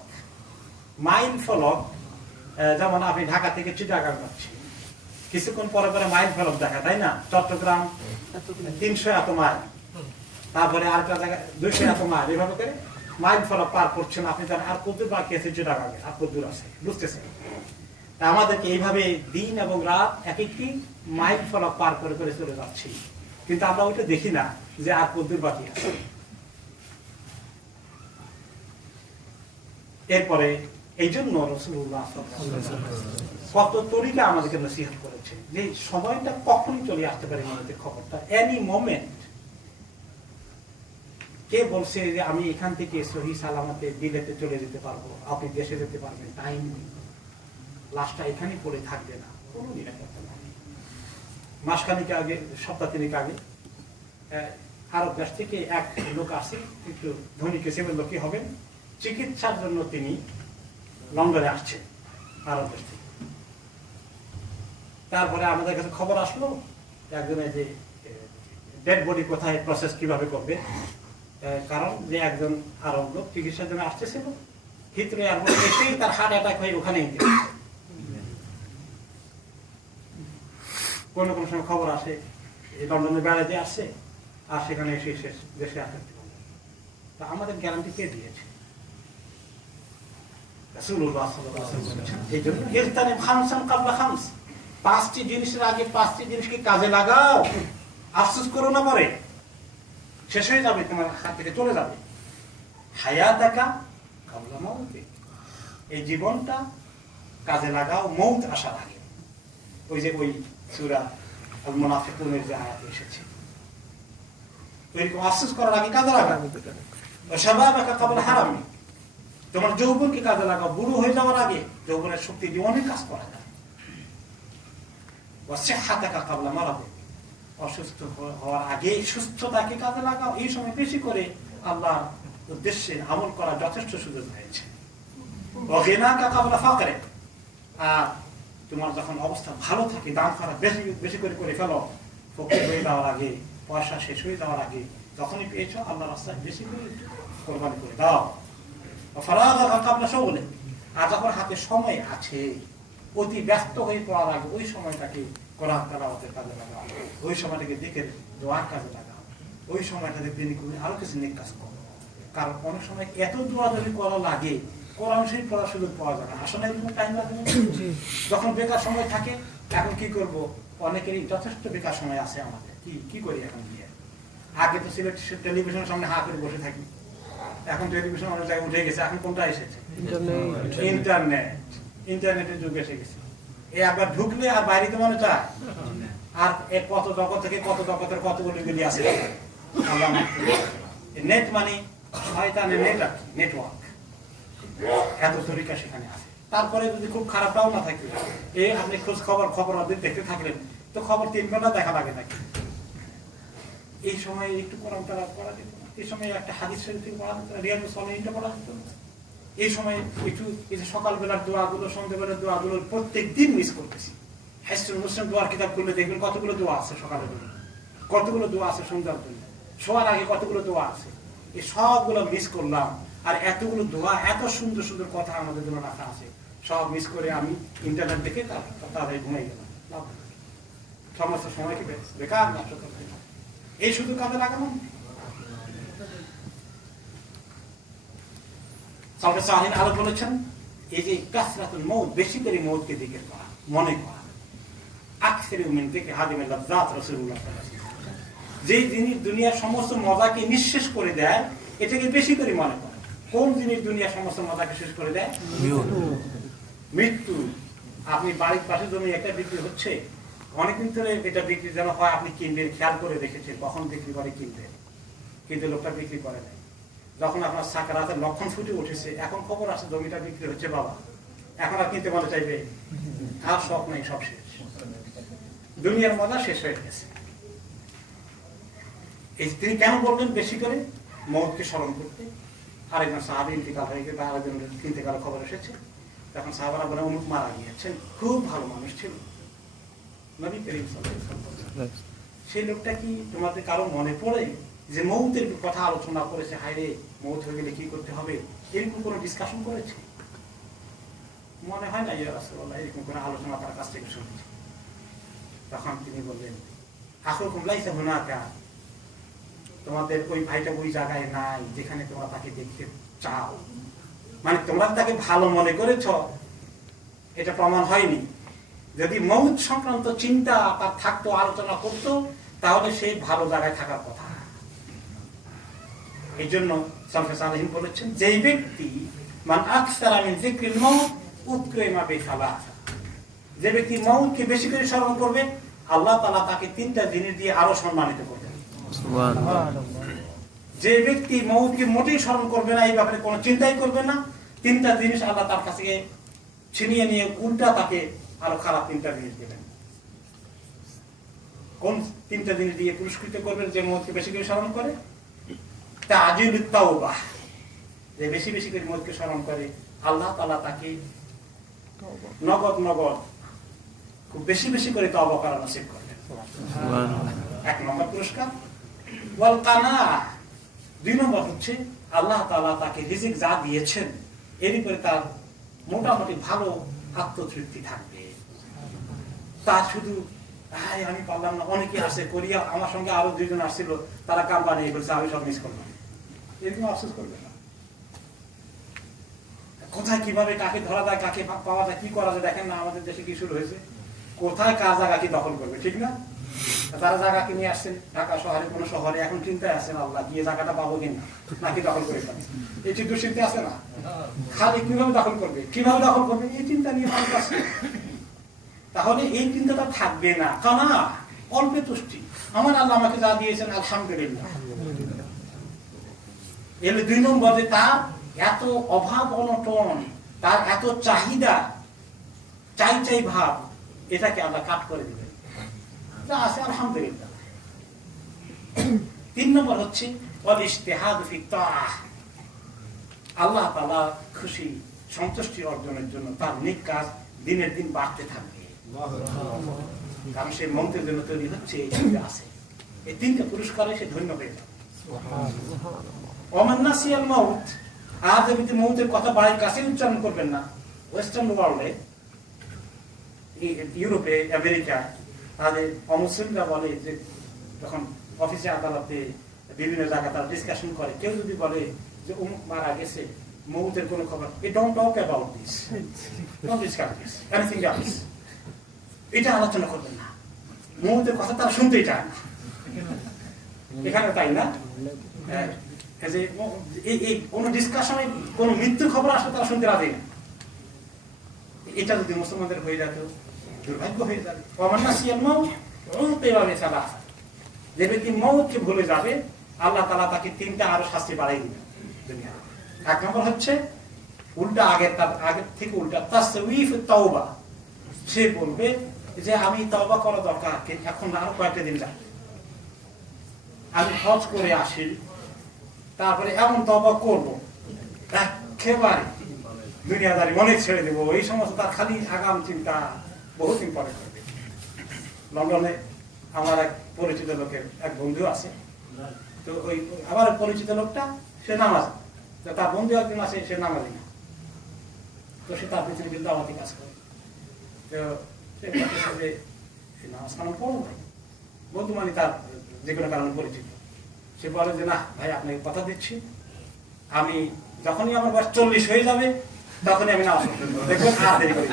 মাইল ফলক, যেমন আপনি ঢাকা থেকে চিটাগাং যাচ্ছেন, কিছুক্ষণ পরে পরে মাইল ফলক দেখা, তাই না? চট্টগ্রাম 300 এত মাইল, তারপরে আরেকটা জায়গায় 200 এত মাইল, এভাবে করে মাইল ফলক পার করছেন। আপনি জানেন আর কত বাকি আছে চিটাগাঙে, আর কত দূর আছে, বুঝতেছেন? আমাদেরকে এইভাবে দিন এবং রাত এক একটি মাইল ফলক পার করে করে চলে যাচ্ছি, কিন্তু আমরা ওইটা দেখি না যে আর কত দূর বাকি আছে। এরপরে এই জন্য রাসূলুল্লাহ সাল্লাল্লাহু আলাইহি ওয়াসাল্লাম কত তরিকা আমাদেরকে নসিহত করেছে যে সময়টা কখনই চলে আসতে পারে, আমাদের খবরটা এনি মোমেন্ট। কে বলছে যে আমি এখান থেকে সহি সালামতে দিলেতে চলে যেতে পারবো, আপনি দেশে যেতে পারবেন? টাইম নেই, লাশটা এখানেই পড়ে থাকবে না, কোনো নিরাপত্তা নাই। মাসখানিক আগে, সপ্তাহ তিনেক আগে আরব দেশ থেকে এক লোক আসে, একটু ধনী কিসিমের লোকই হবেন, চিকিৎসার জন্য তিনি লন্ডনে আসছেন আরব দেশ থেকে। তারপরে আমাদের কাছে খবর আসলো একজনের যে ডেড বডি কোথায় প্রসেস কিভাবে করবে, কারণ যে একজন আরব লোক চিকিৎসার জন্য আসতেছিল, হিথ্রো এয়ারপোর্টে এসেই তার হার্ট অ্যাটাক হয়ে ওখানেই কোন কোন সময় খবর আসে লন্ডনে বেড়াতে আসছে আর সেখানে এসে শেষ দেশে আসতে। তা আমাদের গ্যারান্টি কে দিয়েছে? রাসূলুল্লাহ সাল্লাল্লাহু আলাইহি ওয়াসাল্লাম। এই জন্য ইজতানিব খামসান ক্বাবলা খামস, 5টি জিনিসের আগে 5টি জিনিসকে কাজে লাগাও, আফসোস করো না, পরে শেষ হয়ে যাবে, তোমার হাত থেকে চলে যাবে। হায়াতাকা ক্বাবলা মাউতিক, এই জীবনটা কাজে লাগাও মউত আসার আগে। ওই যে ওই সূরা আল মুনাফিকুনের যে আয়াত এসেছে, এরকম আফসোস করার আগে কাজে লাগাও। শাবাবাকা ক্বাবলা হারামি, তোমার যৌবনকে কাজে লাগাও, বুড়ো হয়ে যাওয়ার আগে যৌবনের শক্তি দিয়ে অনেক কাজ করা যায়। ওয়াসিহহাতাকা ক্বাবলা মারাদিক, অসুস্থ হওয়ার আগে সুস্থতাকে কাজে লাগাও। এই সময় বেশি করে আল্লাহর উদ্দেশ্যে আমল করা যথেষ্ট সুযোগ রয়েছে। ওয়াগিনাকা ক্বাবলা ফাকরিক, আর তোমার যখন অবস্থা ভালো থাকে দান খরচ বেশি বেশি করে ফেলো, ফকির হয়ে যাওয়ার আগে, পয়সা শেষ হয়ে যাওয়ার আগে, যখনই পেয়েছো আল্লাহর রাস্তায় বেশি করে কোরবানি করে দাও। ফারাগাকা ক্বাবলা শুগলিক, আর যখন হাতে সময় আছে, অতি ব্যস্ত হয়ে পড়ার আগে ওই সময়টাকে কোরআন তেলাওয়াতের কাজে লাগাও, ওই সময়টাকে দিকের দোয়ার কাজে লাগাও, ওই সময়টাতে তিনি আরো কিছু নেক কাজ করো। কারণ অনেক সময় এত দোয়া যদি করা লাগে, কোরআন শরীফ পড়ার সুযোগ পাওয়া যায় না। আসলে এরকম টাইম লাগে যখন বেকার সময় থাকে। এখন কি করব, অনেকেরই যথেষ্ট বেকার সময় আছে আমাদের, কি করি এখন গিয়ে? আগে তো ছিল টেলিভিশনের সামনে হা করে বসে থাকি, এখন টেলিভিশন অনেক জায়গায় উঠে গেছে। এখন কোনটা এসেছে? ইন্টারনেটের যুগ এসে গেছে। এই একবার ঢুকলে আর বাইরে তো মনে চায়, আর কত জগৎ থেকে কত জগতের কতগুলি গুলি আছে। নেট মানে শয়তানের নেটওয়ার্ক, এত তরিকা সেখানে আছে। তারপরে যদি খুব খারাপটাও না থাকে, আপনি খোঁজ খবর দেখতে থাকলেন, তো খবর 3 ঘন্টা দেখা লাগে নাকি? এই সময় একটু কোরআন তেলাওয়াত করা যেত না, এই সময় একটা হাদিস শরীফ পড়া যেত না, রিয়াজুস সালিহিনটা পড়া যেত না, এই সময় একটু এই যে সকালবেলার দোয়াগুলো, সন্ধ্যাবেলার দোয়াগুলো প্রত্যেক দিন মিস করতেছি। হাইস্টুল মুসলিম দোয়ার কিতাব খুললে দেখবেন কতগুলো দোয়া আছে সকালের জন্য, কতগুলো দোয়া আছে সন্ধ্যার জন্য, শোয়ার আগে কতগুলো দোয়া আছে। এই সবগুলো মিস করলাম। আর এতগুলো দোয়া, এত সুন্দর সুন্দর কথা আমাদের জন্য রাখা আছে, সব মিস করে আমি ইন্টারনেট দেখে তাড়াতাড়ি ঘুমাই গেলাম। সমস্ত সময়কে বেকার নষ্ট করতে, এই শুধু কাজে লাগানো। সালফে সালেহীন আরো বলেছেন, এই যে কাসরাতুল মউত, বেশি করে মউতকে জিকির করা, মনে করা। আকসিরু মিন যিকরি হাদিমিল লাযযাত, রাসূলুল্লাহ সাল্লাল্লাহু আলাইহি ওয়াসাল্লাম। যে জিনিস দুনিয়ার সমস্ত মজাকে নিঃশেষ করে দেয়, এটাকে বেশি করে মনে করে। কোন জিনিস দুনিয়ার সমস্ত মজাকে শেষ করে দেয়? মৃত্যু। আপনি বাড়ির পাশে জমি একটা বিক্রি হচ্ছে, অনেকদিন ধরে এটা বিক্রি যেন হয়, আপনি কিনবেন, খেয়াল করে রেখেছেন কখন বিক্রি করে কিনবেন, কিন্তু লোকটা বিক্রি করে নাই। যখন আপনার সাকারাতের লক্ষণ ফুটে উঠেছে, এখন খবর আছে জমিটা বিক্রি হচ্ছে, বাবা এখন আর কিনতে মনে চাইবে, আর শখ নাই, সব শেষ, দুনিয়ার মজা শেষ হয়ে গেছে। এই তিনি কেন বললেন বেশি করে মউতকে স্মরণ করতে? আরেকজন সাহাবী ইন্তেকাল হয়ে গেছে, আরেকজন ইন্তেকালের খবর এসেছে, তখন সাহাবারা বলে অমুক মারা গিয়েছেন, খুব ভালো মানুষ ছিল, নবী করিম সাল্লাল্লাহু আলাইহি ওয়াসাল্লাম। সেই লোকটা কি তোমাদের কারো মনে পড়ে যে মউতের কথা আলোচনা করেছে, হায়রে মউত হয়ে গেলে কি করতে হবে, এরকম কোনো ডিসকাশন করেছে? মনে হয় না ইয়া রাসূলুল্লাহ এরকম কোনো আলোচনা তার কাছ থেকে শুনেছি। তখন তিনি বললেন, আখরুকুম লাইসা হুনাকা, তোমাদের ওই ভাইটা ওই জায়গায় নাই যেখানে তোমরা তাকে দেখতে চাও। মানে তোমরা তাকে ভালো মনে করেছ, এটা প্রমাণ হয়নি। যদি মউত সংক্রান্ত চিন্তা তার থাকতো, আলোচনা করতো, তাহলে সেই ভালো জায়গায় থাকার কথা। এই জন্য সালফে সালেহীন বলেছেন, যে ব্যক্তি মান আকসারা মিন যিকরিল মাউত উকরিমা বিসালাসা, যে ব্যক্তি মউতকে বেশি করে স্মরণ করবে, আল্লাহ তাআলা তাকে তিনটা জিনিস দিয়ে আরো সম্মানিত করবেন। সুবহানাল্লাহ। যে ব্যক্তি মউতকে মোটেই স্মরণ করবে না, এই ব্যাপারে কোনো চিন্তাই করবে না, তিনটা জিনিস আল্লাহ তার কাছে ছিনিয়ে নিয়ে উল্টা তাকে আরো খারাপ তিনটা জিনিস দেবেন। কোন তিনটা জিনিস দিয়ে পুরস্কৃত করবেন যে মউতকে বেশি করে স্মরণ করে? তাজিলুত তাওবাহ, যে বেশি বেশি করে মউতকে স্মরণ করে, আল্লাহ তাআলা তাকে নগদ নগদ খুব বেশি বেশি করে তওবা করা নসিব করবেন। এক নম্বর পুরস্কার। ওয়াল কানাআহ, দুই নম্বর হচ্ছে আল্লাহ তাআলা তাকে রিজিক যা দিয়েছেন এর উপরে তার মোটামুটি ভালো আত্মতৃপ্তি থাকবে। তার শুধু আমি পারলাম না, অনেকে আসে করিয়া, আমার সঙ্গে আরো দুইজন আসছিল, তারা কাম বানিয়ে বলছে আমি সব মিস করলাম, এরকম আফসোস করবে না। কোথায় কিভাবে কাকে ধরা যায়, কাকে পাওয়া যায়, কি করা যায়, দেখেন না আমাদের দেশে কি শুরু হয়েছে, কোথায় কার জায়গা কি দখল করবে, ঠিক না? তারা জায়গাকে নিয়ে আসছেন ঢাকা শহরে, কোন শহরে, এখন চিন্তায় আছেন আল্লাহ গিয়ে জায়গাটা পাবো কিনা, নাকি দখল করে ফেলে, এই চিন্তা চিন্তা আছে না? খালি কিভাবে দখল করবে, কিভাবে দখল করবে, এই চিন্তা নিয়ে মানুষ আছে। তাহলে এই চিন্তাটা থাকবে না, কানা অল্পে তুষ্টি, আমার আল্লাহ আমাকে যা দিয়েছেন আলহামদুলিল্লাহ। এর দুই নম্বরে তার এত অভাব অনটন, তার এত চাহিদা, চাই চাই ভাব, এটাকে আল্লাহ কাট করে দিবেন, যা আছে আলহামদুলিল্লাহ। তিন নম্বর হচ্ছে আল্লাহ তাআলা খুশি সন্তুষ্টি অর্জনের জন্য তার নেক কাজ দিনের দিন বাড়তে থাকবে, কারণ সে মন্ত্রের জন্য তৈরি হচ্ছে, এই আছে। এই তিনটা পুরস্কারে সে ধন্য হয়ে যাবে। অমান্নাসিয়াল মাউত, আর যদি মউতের কথা বাড়ির কাছে উচ্চারণ করবেন না, ওয়েস্টার্ন ওয়ার্ল্ডে, ইউরোপে, আমেরিকা, তাদের অমুসলিমরা বলে যে যখন অফিসে আদালতে বিভিন্ন জায়গায় তারা ডিসকাশন করে, কেউ যদি বলে যে অমুক মারা গেছে, মউতের কোনো খবর, don't talk about this, don't discuss this, anything else, এটা আলোচনা করবেন না, মউতের কথা তারা শুনতেই চায় না। এখানে তাই না, কোন ডিসকাশনে কোন মৃত্যু খবর আসলে তারা শুনতে রাজি না। এটা যদি মুসলমানদের হয়ে যেত, দুর্ভাগ্য হয়ে যাবে। যে ব্যক্তি মউতকে ভুলে যাবে, আল্লাহ তাআলা তাকে তিনটা আরো শাস্তি বাড়াই দিবেন। এক নম্বর হচ্ছে উল্টা, আগের থেকে উল্টা তাসউইফ তাওবা, সে বলবে যে আমি তওবা করা দরকার, এখন আরো কয়েকটা দিন যাক, আমি হজ করে আসি, তারপরে এমন তওবা করব একেবারে দুনিয়াদারি অনেক ছেড়ে দেবো, এই সমস্ত তার খালি আগাম চিন্তা বহুদিন পরে করবে। লন্ডনে আমার এক পরিচিত লোকের এক বন্ধু আছে, তো ওই আমার পরিচিত লোকটা সে নামাজি, তো তার বন্ধু একজন আছে সে নামাজি না, তো সে তার পিছনে কিন্তু আমাকে কাজ করে। তো সে বলতেছে যে নামাজ কালাম পড়ো ভাই, বন্ধু মানে তার যে কোনো কারণে পরিচিত। সে বলে যে না ভাই আপনাকে কথা দিচ্ছি, আমি যখনই আমার বয়স 40 হয়ে যাবে তখনই আমি নামাজ পড়তে দেখবেন আর দেরি করি।